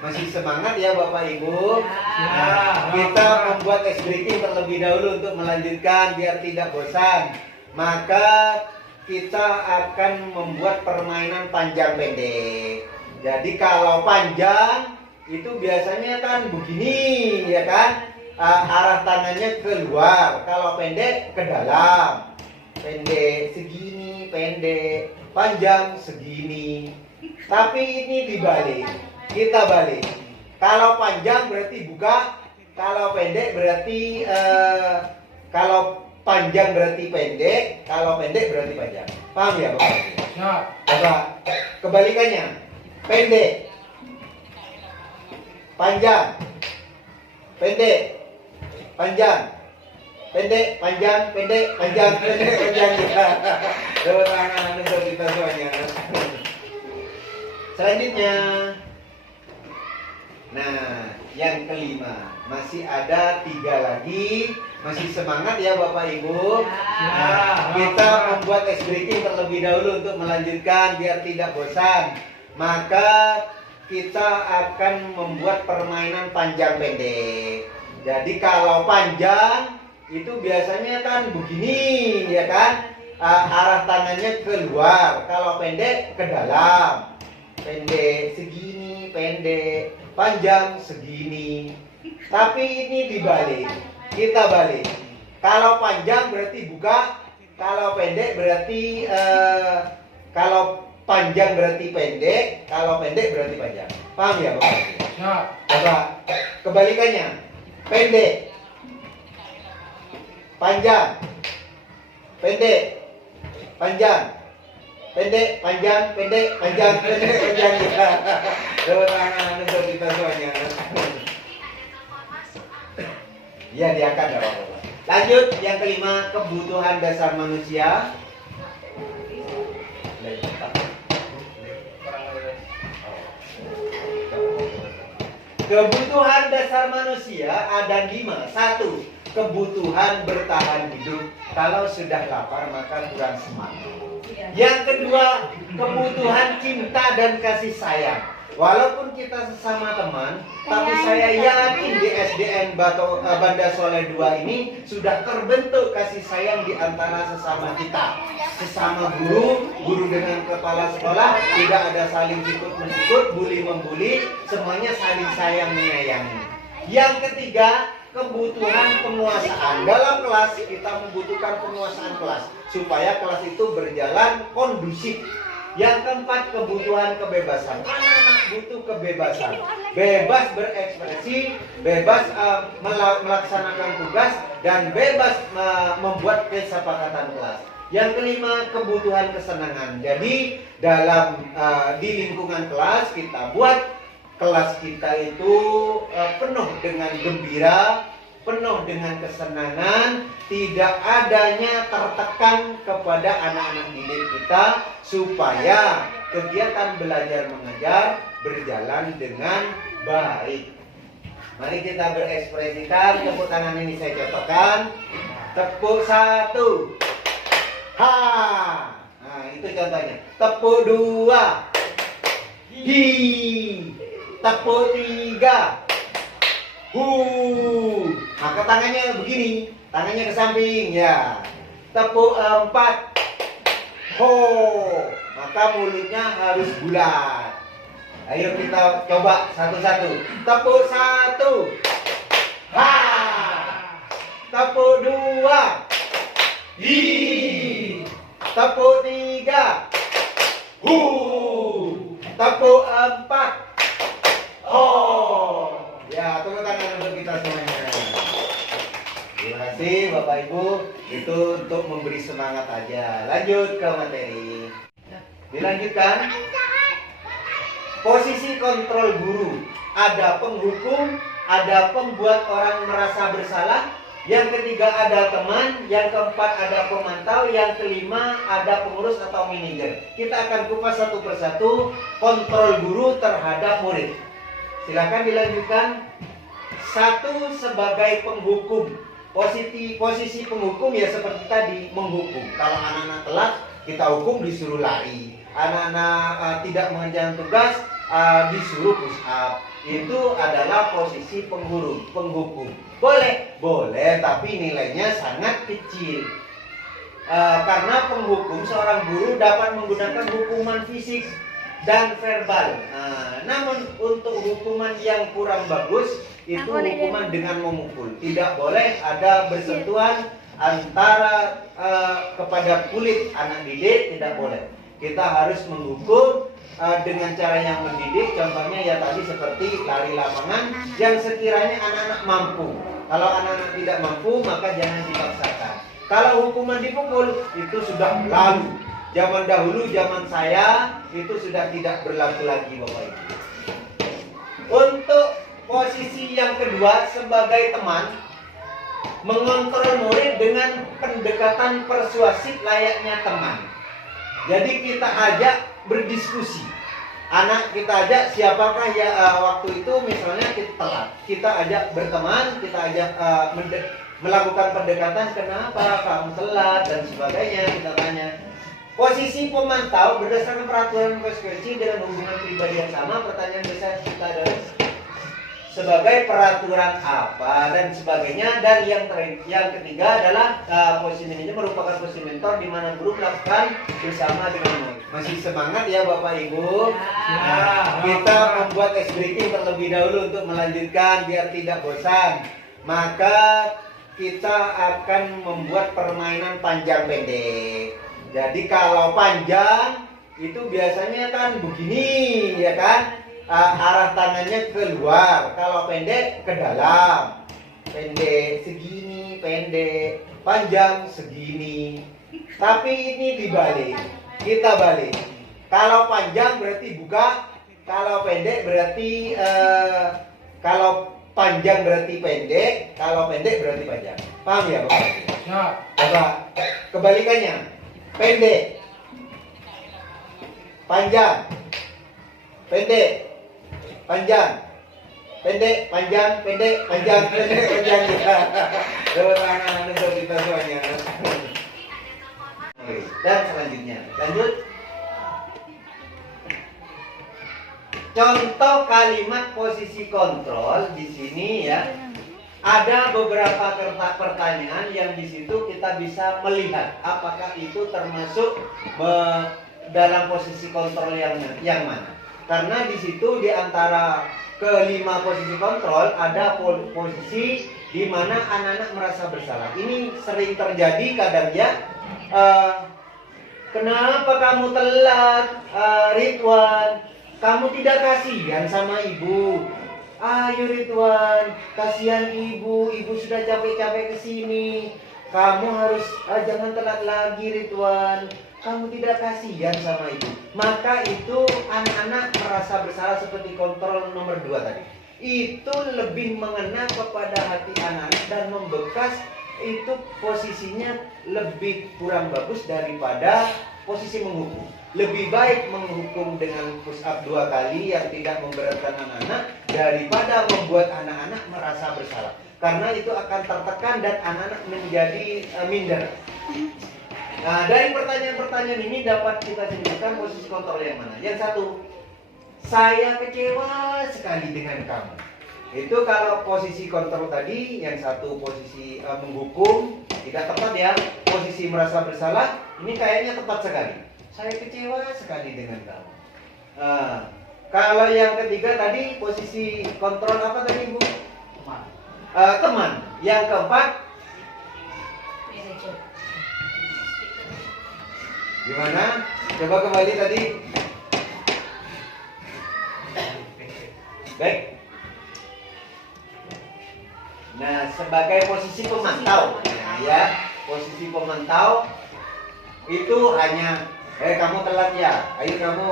Masih semangat ya Bapak Ibu? Nah, kita membuat ice breaking terlebih dahulu untuk melanjutkan biar tidak bosan. Maka kita akan membuat permainan panjang pendek. Jadi kalau panjang itu biasanya kan begini, ya kan? Arah tangannya keluar. Kalau pendek ke dalam. Pendek segini, pendek. Panjang segini. Tapi ini dibalik. Kita balik. Kalau panjang berarti buka, kalau pendek berarti kalau panjang berarti pendek, kalau pendek berarti panjang. Paham ya Bapak? Ya. Bapak, kebalikannya. Pendek, panjang, pendek, panjang, pendek, panjang, pendek, panjang, pendek, panjang. Tepuk tangan untuk kita semuanya. Selanjutnya. Nah, yang kelima, masih ada 3 lagi. Masih semangat ya Bapak Ibu? Nah, kita membuat ice breaking terlebih dahulu untuk melanjutkan biar tidak bosan. Maka kita akan membuat permainan panjang pendek. Jadi kalau panjang itu biasanya kan begini, ya kan? Arah tangannya keluar. Kalau pendek ke dalam. Pendek segini, pendek. Panjang segini. Tapi ini dibalik. Kita balik. Kalau panjang berarti buka. Kalau pendek berarti kalau panjang berarti pendek. Kalau pendek berarti panjang. Paham ya Bapak? Ya. Bapak, kebalikannya. Pendek, panjang, pendek, panjang, pendek, panjang, pendek, panjang, pendek, panjang. Tepuk tangan untuk kita semuanya. Ya, diangkat ya Bapak. Lanjut, yang kelima, kebutuhan dasar manusia. Kebutuhan dasar manusia ada 5. 1. Kebutuhan bertahan hidup. Kalau sudah lapar maka kurang semangat. Yang kedua, kebutuhan cinta dan kasih sayang. Walaupun kita sesama teman, tapi saya yakin di SDN Banda Soleh 2 ini sudah terbentuk kasih sayang di antara sesama kita. Sesama guru dengan kepala sekolah, tidak ada saling sikut-mesikut, bully-membuli, semuanya saling sayang menyayangi. Yang ketiga, kebutuhan penguasaan. Dalam kelas kita membutuhkan penguasaan kelas supaya kelas itu berjalan kondusif. Yang keempat, kebutuhan kebebasan. Anak-anak butuh kebebasan, bebas berekspresi, bebas melaksanakan tugas, dan bebas membuat kesepakatan kelas. Yang kelima, kebutuhan kesenangan. Jadi dalam di lingkungan kelas kita buat kelas kita itu penuh dengan gembira, penuh dengan kesenangan, tidak adanya tertekan kepada anak-anak didik kita, supaya kegiatan belajar mengajar berjalan dengan baik. Mari kita berekspresikan. Tepuk tangan ini saya contohkan. Tepuk 1. Ha. Nah, itu contohnya. Tepuk 2. Hi. Tepuk 3. Hu. Maka tangannya begini, tangannya ke samping ya. Tepuk 4. Ho. Maka mulutnya harus bulat. Ayo kita coba satu-satu. Tepuk 1. Ha. Tepuk 2. Hi. Tepuk 3. Hu. Tepuk 4. Ho. Ya, tepuk tangan untuk kita semuanya. Terima kasih Bapak Ibu. Itu untuk memberi semangat aja. Lanjut ke materi. Dilanjutkan. Posisi kontrol guru. Ada penghukum, ada pembuat orang merasa bersalah. Yang ketiga ada teman. Yang keempat ada pemantau. Yang kelima ada pengurus atau manajer. Kita akan kupas satu persatu kontrol guru terhadap murid. Silakan dilanjutkan. 1, sebagai penghukum. Posisi penghukum ya seperti tadi, menghukum. Kalau anak-anak telat, kita hukum disuruh lari. Anak-anak tidak mengerjakan tugas, disuruh push up. Itu adalah posisi penghukum. Boleh, tapi nilainya sangat kecil. Karena penghukum, seorang guru dapat menggunakan hukuman fisik dan verbal. Namun untuk hukuman yang kurang bagus itu hukuman dengan memukul. Tidak boleh ada bersentuhan antara kepada kulit anak didik, tidak boleh. Kita harus menghukum dengan cara yang mendidik. Contohnya ya tadi seperti lari lapangan yang sekiranya anak-anak mampu. Kalau anak-anak tidak mampu maka jangan dipaksakan. Kalau hukuman dipukul itu sudah lalu. Zaman dahulu, zaman saya itu sudah tidak berlaku lagi Bapak Ibu. Untuk posisi yang kedua sebagai teman, mengontrol murid dengan pendekatan persuasif layaknya teman. Jadi kita ajak berdiskusi. Anak kita ajak siapakah ya waktu itu misalnya kita telat. Kita ajak berteman, kita ajak melakukan pendekatan, kenapa kamu telat dan sebagainya, kita tanya. Posisi pemantau berdasarkan peraturan konsekuensi dengan hubungan pribadi yang sama. Pertanyaan besar kita adalah sebagai peraturan apa dan sebagainya. Dan yang ketiga adalah posisi manajer merupakan posisi mentor di mana guru melakukan bersama dengan murid. Masih semangat ya Bapak Ibu? Kita membuat ice breaking terlebih dahulu untuk melanjutkan biar tidak bosan. Maka kita akan membuat permainan panjang pendek. Jadi kalau panjang itu biasanya kan begini ya kan, arah tangannya keluar. Kalau pendek ke dalam. Pendek segini, pendek, panjang segini. Tapi ini dibalik. Kita balik. Kalau panjang berarti buka, kalau pendek berarti kalau panjang berarti pendek, kalau pendek berarti panjang. Paham ya Bapak? Ya. Coba kebalikannya. Pendek, panjang, pendek, panjang, pendek, panjang, pendek, panjang, pendek, panjang. Tepuk tangan untuk kita semuanya. Dan selanjutnya, lanjut. Contoh kalimat posisi kontrol di sini ya. Ada beberapa pertanyaan yang di situ kita bisa melihat apakah itu termasuk dalam posisi kontrol yang mana. Karena di situ di antara kelima posisi kontrol ada posisi di mana anak-anak merasa bersalah. Ini sering terjadi kadang ya. Kenapa kamu telat, Ridwan? Kamu tidak kasihan sama ibu? Ayo Ridwan, kasihan ibu sudah capek-capek kesini. Kamu harus jangan telat lagi Ridwan. Kamu tidak kasihan sama ibu. Maka itu anak-anak merasa bersalah seperti kontrol nomor 2 tadi. Itu lebih mengena kepada hati anak-anak dan membekas. Itu posisinya lebih kurang bagus daripada posisi menghukum. Lebih baik menghukum dengan push up 2 kali yang tidak memberatkan anak-anak daripada membuat anak-anak merasa bersalah. Karena itu akan tertekan dan anak-anak menjadi minder. Nah, dari pertanyaan-pertanyaan ini dapat kita simpulkan posisi kontrol yang mana. Yang satu, saya kecewa sekali dengan kamu. Itu kalau posisi kontrol tadi, yang satu posisi menghukum, tidak tepat ya. Posisi merasa bersalah, ini kayaknya tepat sekali. Saya kecewa sekali dengan kamu. Kalau yang ketiga tadi, posisi kontrol apa tadi Bu? Teman. Yang keempat, gimana? Coba kembali tadi. Baik. Nah, sebagai posisi pemantau, ya, posisi pemantau itu hanya, kamu telat ya, ayo kamu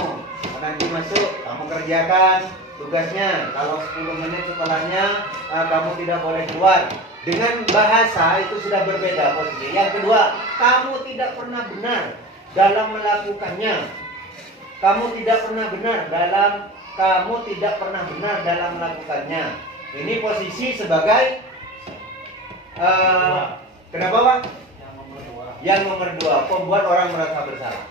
nanti masuk, kamu kerjakan tugasnya. Kalau 10 menit setelahnya kamu tidak boleh keluar. Dengan bahasa itu sudah berbeda posisi. Yang kedua, kamu tidak pernah benar dalam melakukannya. Kamu tidak pernah benar dalam melakukannya. Ini posisi sebagai kenapa Pak? Yang nomor 2, pembuat orang merasa bersalah.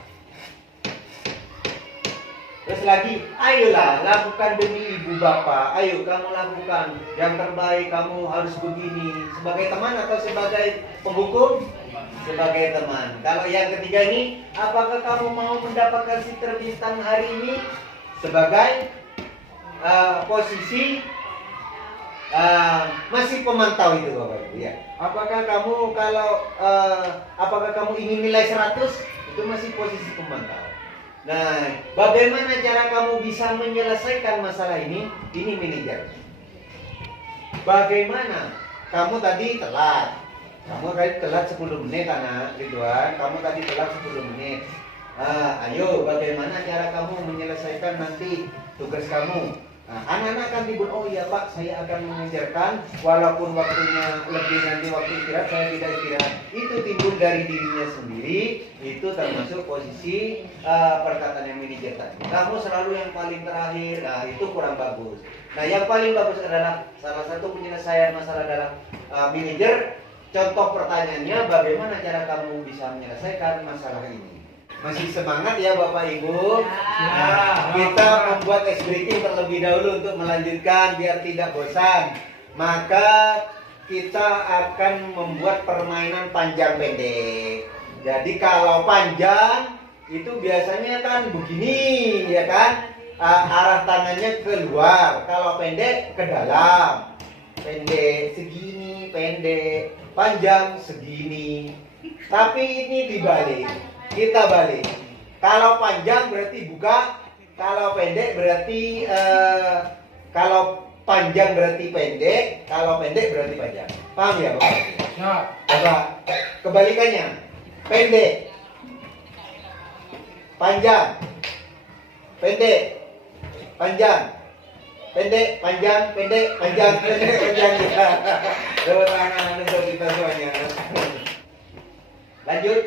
Terus lagi, ayolah lakukan demi ibu bapak. Ayo kamu lakukan yang terbaik, kamu harus begini. Sebagai teman atau sebagai penghukum? Sebagai teman. Kalau yang ketiga ini, apakah kamu mau mendapatkan si terbintang hari ini? Sebagai posisi masih pemantau itu Bapak Ibu ya. Apakah kamu ingin nilai 100? Itu masih posisi pemantau. Nah, bagaimana cara kamu bisa menyelesaikan masalah ini? Ini manajer. Bagaimana? Kamu tadi telat. Kamu tadi telat 10 menit anak Ridwan. Kamu tadi telat 10 menit. Ayo, bagaimana cara kamu menyelesaikan nanti tugas kamu? Nah, anak-anak akan timbul, oh iya Pak, saya akan mengajarkan walaupun waktunya lebih nanti waktu istirahat, saya tidak istirahat. Itu timbul dari dirinya sendiri, itu termasuk posisi perkataan yang manajer tadi. Kamu selalu yang paling terakhir, nah itu kurang bagus. Nah yang paling bagus adalah salah satu penyelesaian masalah dalam manajer. Contoh pertanyaannya, bagaimana cara kamu bisa menyelesaikan masalah ini? Masih semangat ya Bapak Ibu? Nah, kita membuat ice breaking terlebih dahulu untuk melanjutkan biar tidak bosan. Maka kita akan membuat permainan panjang pendek. Jadi kalau panjang itu biasanya kan begini ya kan, arah tangannya keluar. Kalau pendek ke dalam. Pendek segini, pendek, panjang segini. Tapi ini dibalik. Kita balik. Kalau panjang berarti buka, kalau pendek berarti kalau panjang berarti pendek, kalau pendek berarti panjang. Paham ya Bapak? Ya. Bapak, kebalikannya. Pendek. Panjang. Pendek. Panjang. Pendek, panjang, pendek, panjang, pendek, panjang. Tepuk tangan untuk kita semuanya. Lanjut.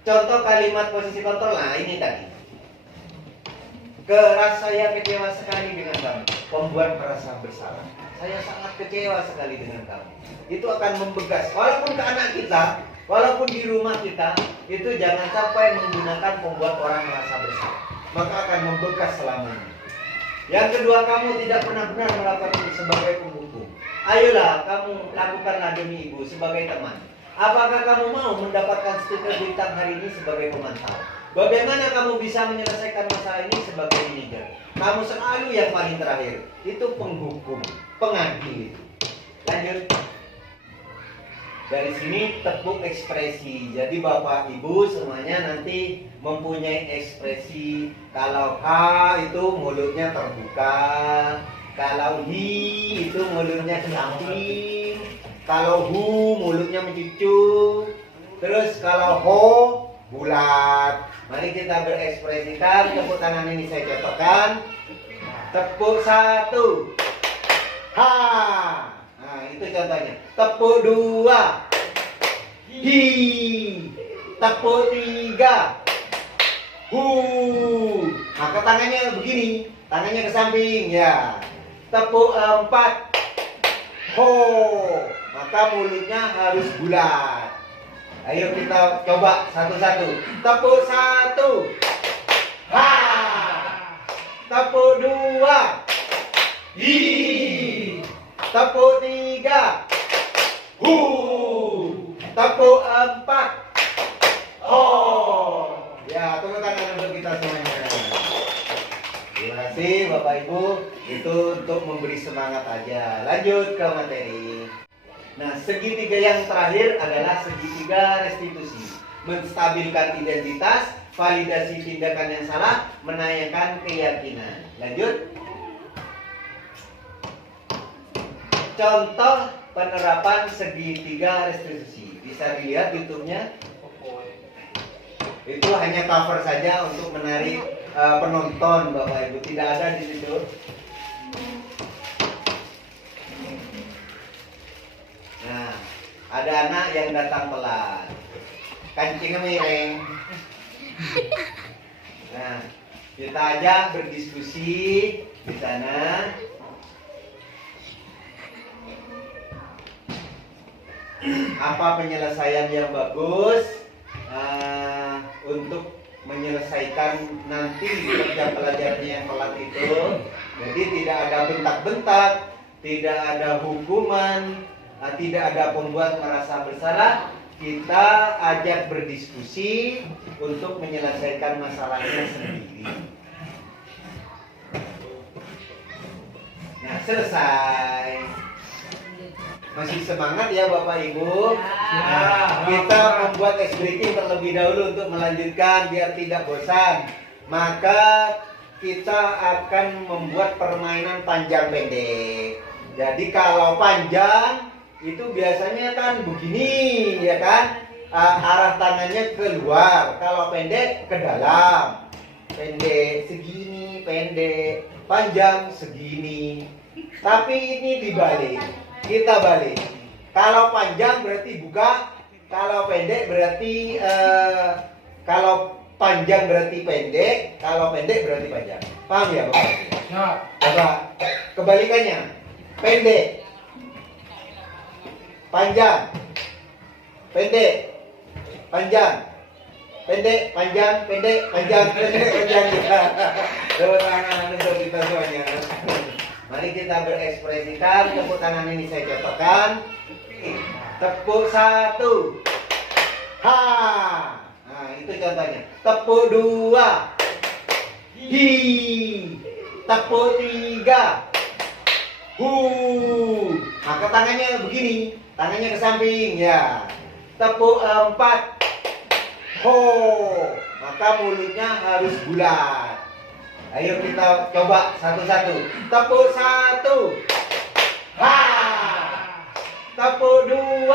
Contoh kalimat posisi kontrol, nah ini tadi. Saya kecewa sekali dengan kamu, membuat merasa bersalah. Saya sangat kecewa sekali dengan kamu. Itu akan membekas, walaupun ke anak kita, walaupun di rumah kita, itu jangan sampai menggunakan membuat orang merasa bersalah. Maka akan membekas selamanya. Yang kedua, kamu tidak pernah benar melakukan ini sebagai penghukum. Ayolah, kamu lakukanlah demi ibu sebagai teman. Apakah kamu mau mendapatkan stiker bintang hari ini sebagai pemantau? Bagaimana kamu bisa menyelesaikan masalah ini sebagai manajer? Kamu selalu yang paling terakhir. Itu penghukum. pengadil. Lanjut. Dari sini tepuk ekspresi. Jadi Bapak Ibu semuanya nanti mempunyai ekspresi. Kalau H itu mulutnya terbuka, kalau hi itu mulutnya ke samping, kalau hu mulutnya mencucu, terus kalau ho bulat. Mari kita berekspresikan. Tepuk tangan ini saya contohkan. Tepuk 1, ha. Nah, itu contohnya. Tepuk 2, hi. Tepuk 3, hu. Maka tangannya begini, tangannya ke samping ya. Tepuk 4, ho. Maka mulutnya harus bulat. Ayo kita coba satu-satu. Tepuk 1, ha. Tepuk 2, hi. Tepuk 3, hu. Tepuk 4, ho. Ya, tepuk tangan untuk kita semuanya. Terima kasih Bapak Ibu. Itu untuk memberi semangat aja. Lanjut ke materi. Nah, segitiga yang terakhir adalah segitiga restitusi. Menstabilkan identitas, validasi tindakan yang salah, menanyakan keyakinan. Lanjut. Contoh penerapan segitiga restitusi. Bisa dilihat YouTube-nya. Itu hanya cover saja untuk menarik penonton Bapak Ibu. Tidak ada di situ. Nah, ada anak yang datang telat. Kancingnya miring. Nah, kita ajak berdiskusi di sana. Apa penyelesaian yang bagus untuk menyelesaikan nanti kerja pelajarnya yang telat itu. Jadi tidak ada bentak-bentak, tidak ada hukuman, tidak ada pembuat merasa bersalah. Kita ajak berdiskusi untuk menyelesaikan masalahnya sendiri. Nah, selesai. Masih semangat ya Bapak Ibu? Nah, kita membuat ice breaking terlebih dahulu untuk melanjutkan biar tidak bosan. Maka kita akan membuat permainan panjang pendek. Jadi kalau panjang itu biasanya kan begini ya kan, arah tangannya keluar. Kalau pendek ke dalam. Pendek segini, pendek, panjang segini. Tapi ini dibalik. Kita balik. Kalau panjang berarti buka, kalau pendek berarti kalau panjang berarti pendek, kalau pendek berarti panjang. Paham ya Bapak? Ya. Coba kebalikannya. Pendek, panjang, pendek, panjang, pendek, panjang, pendek, panjang, pendek, panjang. Tepuk tangan untuk kita semuanya. Mari kita berekspresikan. Tepuk tangan ini saya contohkan. Tepuk 1, ha. Nah, itu contohnya. Tepuk 2, hi. Tepuk 3, hu. Maka tangannya begini, tangannya ke samping ya. Tepuk 4, ho. Maka mulutnya harus bulat. Ayo kita coba satu-satu. Tepuk 1, ha. Tepuk 2,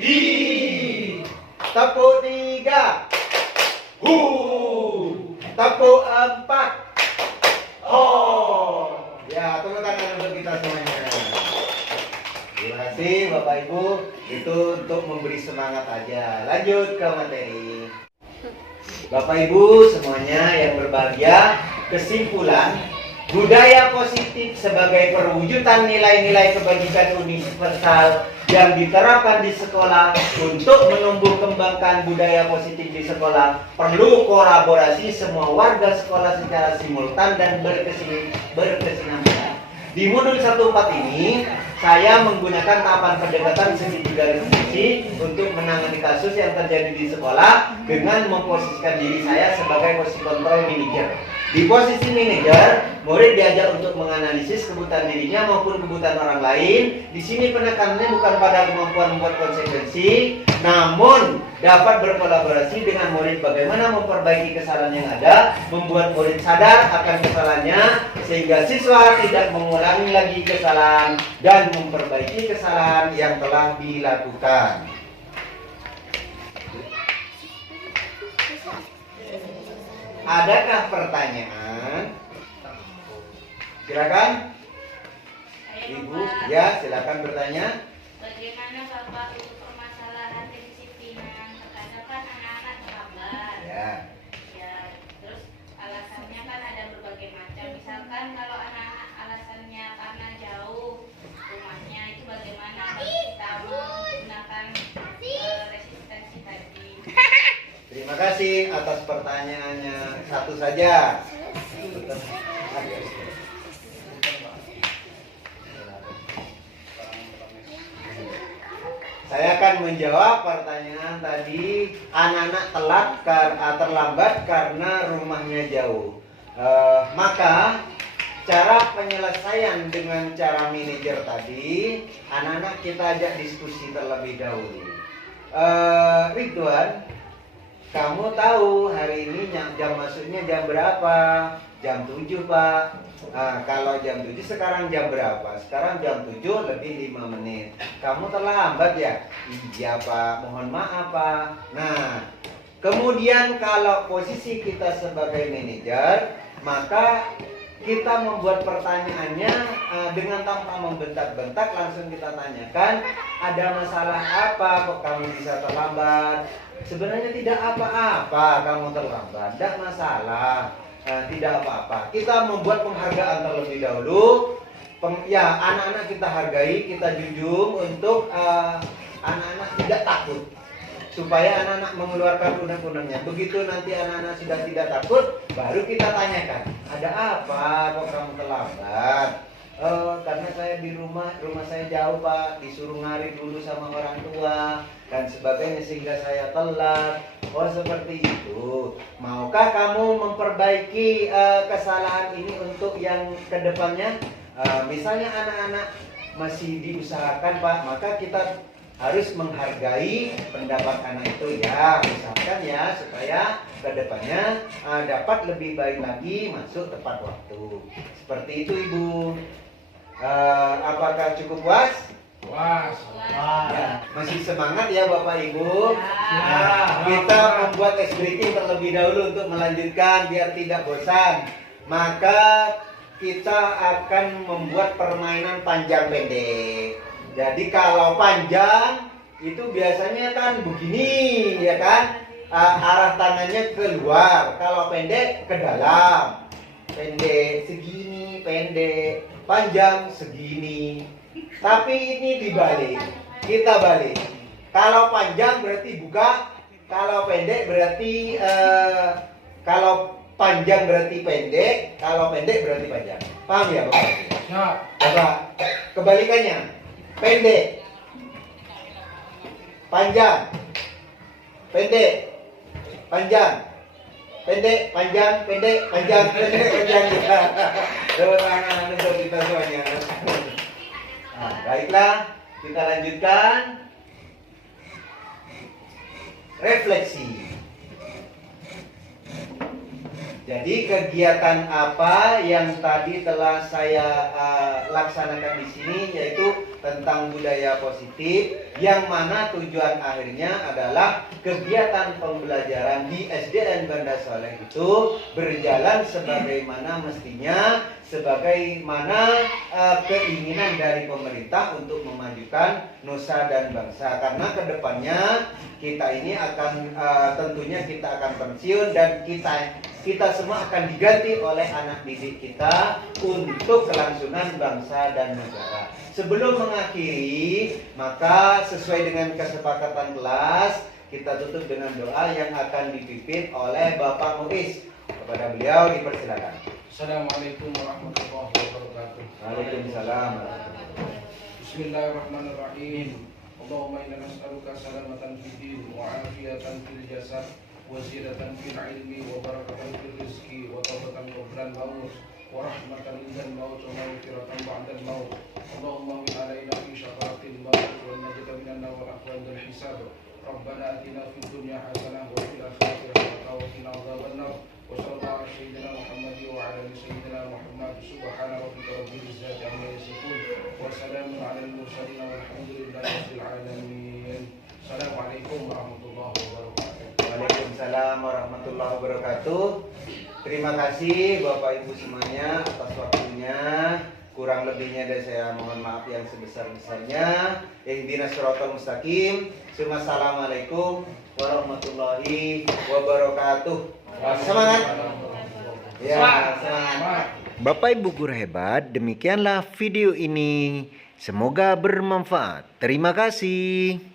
hi. Tepuk 3, hu. Tepuk 4, ho. Ya, tepuk tangan untuk kita semuanya. Terima kasih Bapak Ibu. Itu untuk memberi semangat aja. Lanjut ke materi. Bapak Ibu semuanya yang berbahagia, kesimpulan budaya positif sebagai perwujudan nilai-nilai kebajikan universal yang diterapkan di sekolah untuk menumbuh kembangkan budaya positif di sekolah perlu kolaborasi semua warga sekolah secara simultan dan berkesinambungan. Di modul 14 ini, saya menggunakan tahapan pendekatan segitiga restitusi untuk menangani kasus yang terjadi di sekolah dengan memposisikan diri saya sebagai posisi kontrol manager. Di posisi manajer, murid diajak untuk menganalisis kebutuhan dirinya maupun kebutuhan orang lain. Di sini penekanannya bukan pada kemampuan membuat konsekuensi, namun dapat berkolaborasi dengan murid bagaimana memperbaiki kesalahan yang ada, membuat murid sadar akan kesalahannya, sehingga siswa tidak mengulangi lagi kesalahan dan memperbaiki kesalahan yang telah dilakukan. Adakah pertanyaan? Silakan. Ibu, ya silakan bertanya. Bagaimana Bapak untuk permasalahan kedisiplinan? Terkadang kan anak-anak terlambat. Ya. Ya, terus alasannya kan ada berbagai macam. Misalkan kalau anak-anak alasannya karena jauh rumahnya, itu bagaimana kita menggunakan resistensi tadi? Terima kasih atas pertanyaannya. Satu saja. Saya akan menjawab pertanyaan tadi. Anak-anak terlambat karena rumahnya jauh. Maka cara penyelesaian dengan cara manajer tadi, anak-anak kita ajak diskusi terlebih dahulu. Ridwan, kamu tahu hari ini jam masuknya jam berapa? Jam 7, Pak. Nah, kalau jam 7 sekarang jam berapa? Sekarang jam 7 lebih 5 menit. Kamu terlambat ya? Iya, Pak. Mohon maaf, Pak. Nah, kemudian kalau posisi kita sebagai manajer, maka kita membuat pertanyaannya dengan tanpa membentak-bentak, langsung kita tanyakan, ada masalah apa kok kamu bisa terlambat? Sebenarnya tidak apa-apa kamu terlambat, tidak masalah, tidak apa-apa. Kita membuat penghargaan terlebih dahulu. Ya, anak-anak kita hargai, kita junjung untuk anak-anak tidak takut, supaya anak-anak mengeluarkan unek-uneknya. Begitu nanti anak-anak sudah tidak takut, baru kita tanyakan, ada apa kok kamu terlambat? Karena saya di rumah saya jauh, Pak, disuruh ngarit dulu sama orang tua dan sebagainya sehingga saya telat. Oh, seperti itu. Maukah kamu memperbaiki kesalahan ini untuk yang kedepannya? Misalnya anak-anak masih diusahakan, Pak, maka kita harus menghargai pendapat anak itu ya, misalkan ya, supaya kedepannya dapat lebih baik lagi, masuk tepat waktu. Seperti itu, Ibu. Apakah cukup puas? Puas. Ya. Masih semangat ya Bapak Ibu? Kita membuat ice breaking terlebih dahulu untuk melanjutkan biar tidak bosan. Maka kita akan membuat permainan panjang pendek. Jadi kalau panjang itu biasanya kan begini, ya kan? Arah tangannya keluar. Kalau pendek ke dalam. Pendek segini, pendek. Panjang segini. Tapi ini dibalik. Kita balik. Kalau panjang berarti buka. Kalau pendek berarti kalau panjang berarti pendek. Kalau pendek berarti panjang. Paham ya Bapak? Ya. Coba kebalikannya. Pendek, panjang, pendek, panjang, pendek, panjang, pendek, panjang, pendek, panjang. Tepuk tangan untuk kita semuanya. Nah, baiklah, kita lanjutkan. Refleksi. Jadi kegiatan apa yang tadi telah saya laksanakan di sini, yaitu tentang budaya positif, yang mana tujuan akhirnya adalah kegiatan pembelajaran di SDN Banda Soleh itu berjalan sebagaimana mestinya, sebagaimana keinginan dari pemerintah untuk memajukan nusa dan bangsa. Karena kedepannya kita ini akan tentunya kita akan pensiun dan kita semua akan diganti oleh anak didik kita untuk kelangsungan bangsa dan negara. Sebelum mengakhiri, maka sesuai dengan kesepakatan kelas, kita tutup dengan doa yang akan dipimpin oleh Bapak Muiz. Kepada beliau dipersilakan. Assalamualaikum warahmatullahi wabarakatuh. Waalaikumsalam. Bismillahirrahmanirrahim. Allahumma inna nas'aluka salamatan fid din wa afiyatan fil jasad وزيادة في العلم وبركة في الرزق وتوبة قبل الموت ورحمة عند الموت ومغفرة بعد الموت. اللهم من علينا في شفاعة الموت والنجاة من النار والعفو عند الحساب. ربنا آتنا في الدنيا حسنة وفي الآخرة حسنة وقنا عذاب النار. وصلى الله على سيدنا محمد وعلى آل سيدنا محمد. سبحان ربك رب العزة عما يصفون وسلام على المرسلين والحمد لله رب العالمين. السلام عليكم ورحمة الله وبركاته. Waalaikumsalam warahmatullahi wabarakatuh. Terima kasih Bapak Ibu semuanya atas waktunya. Kurang lebihnya dari saya mohon maaf yang sebesar-besarnya. Ihdinas shiratal mustaqim. Assalamualaikum warahmatullahi wabarakatuh. Semangat. Ya, semangat. Bapak Ibu guru hebat, demikianlah video ini. Semoga bermanfaat. Terima kasih.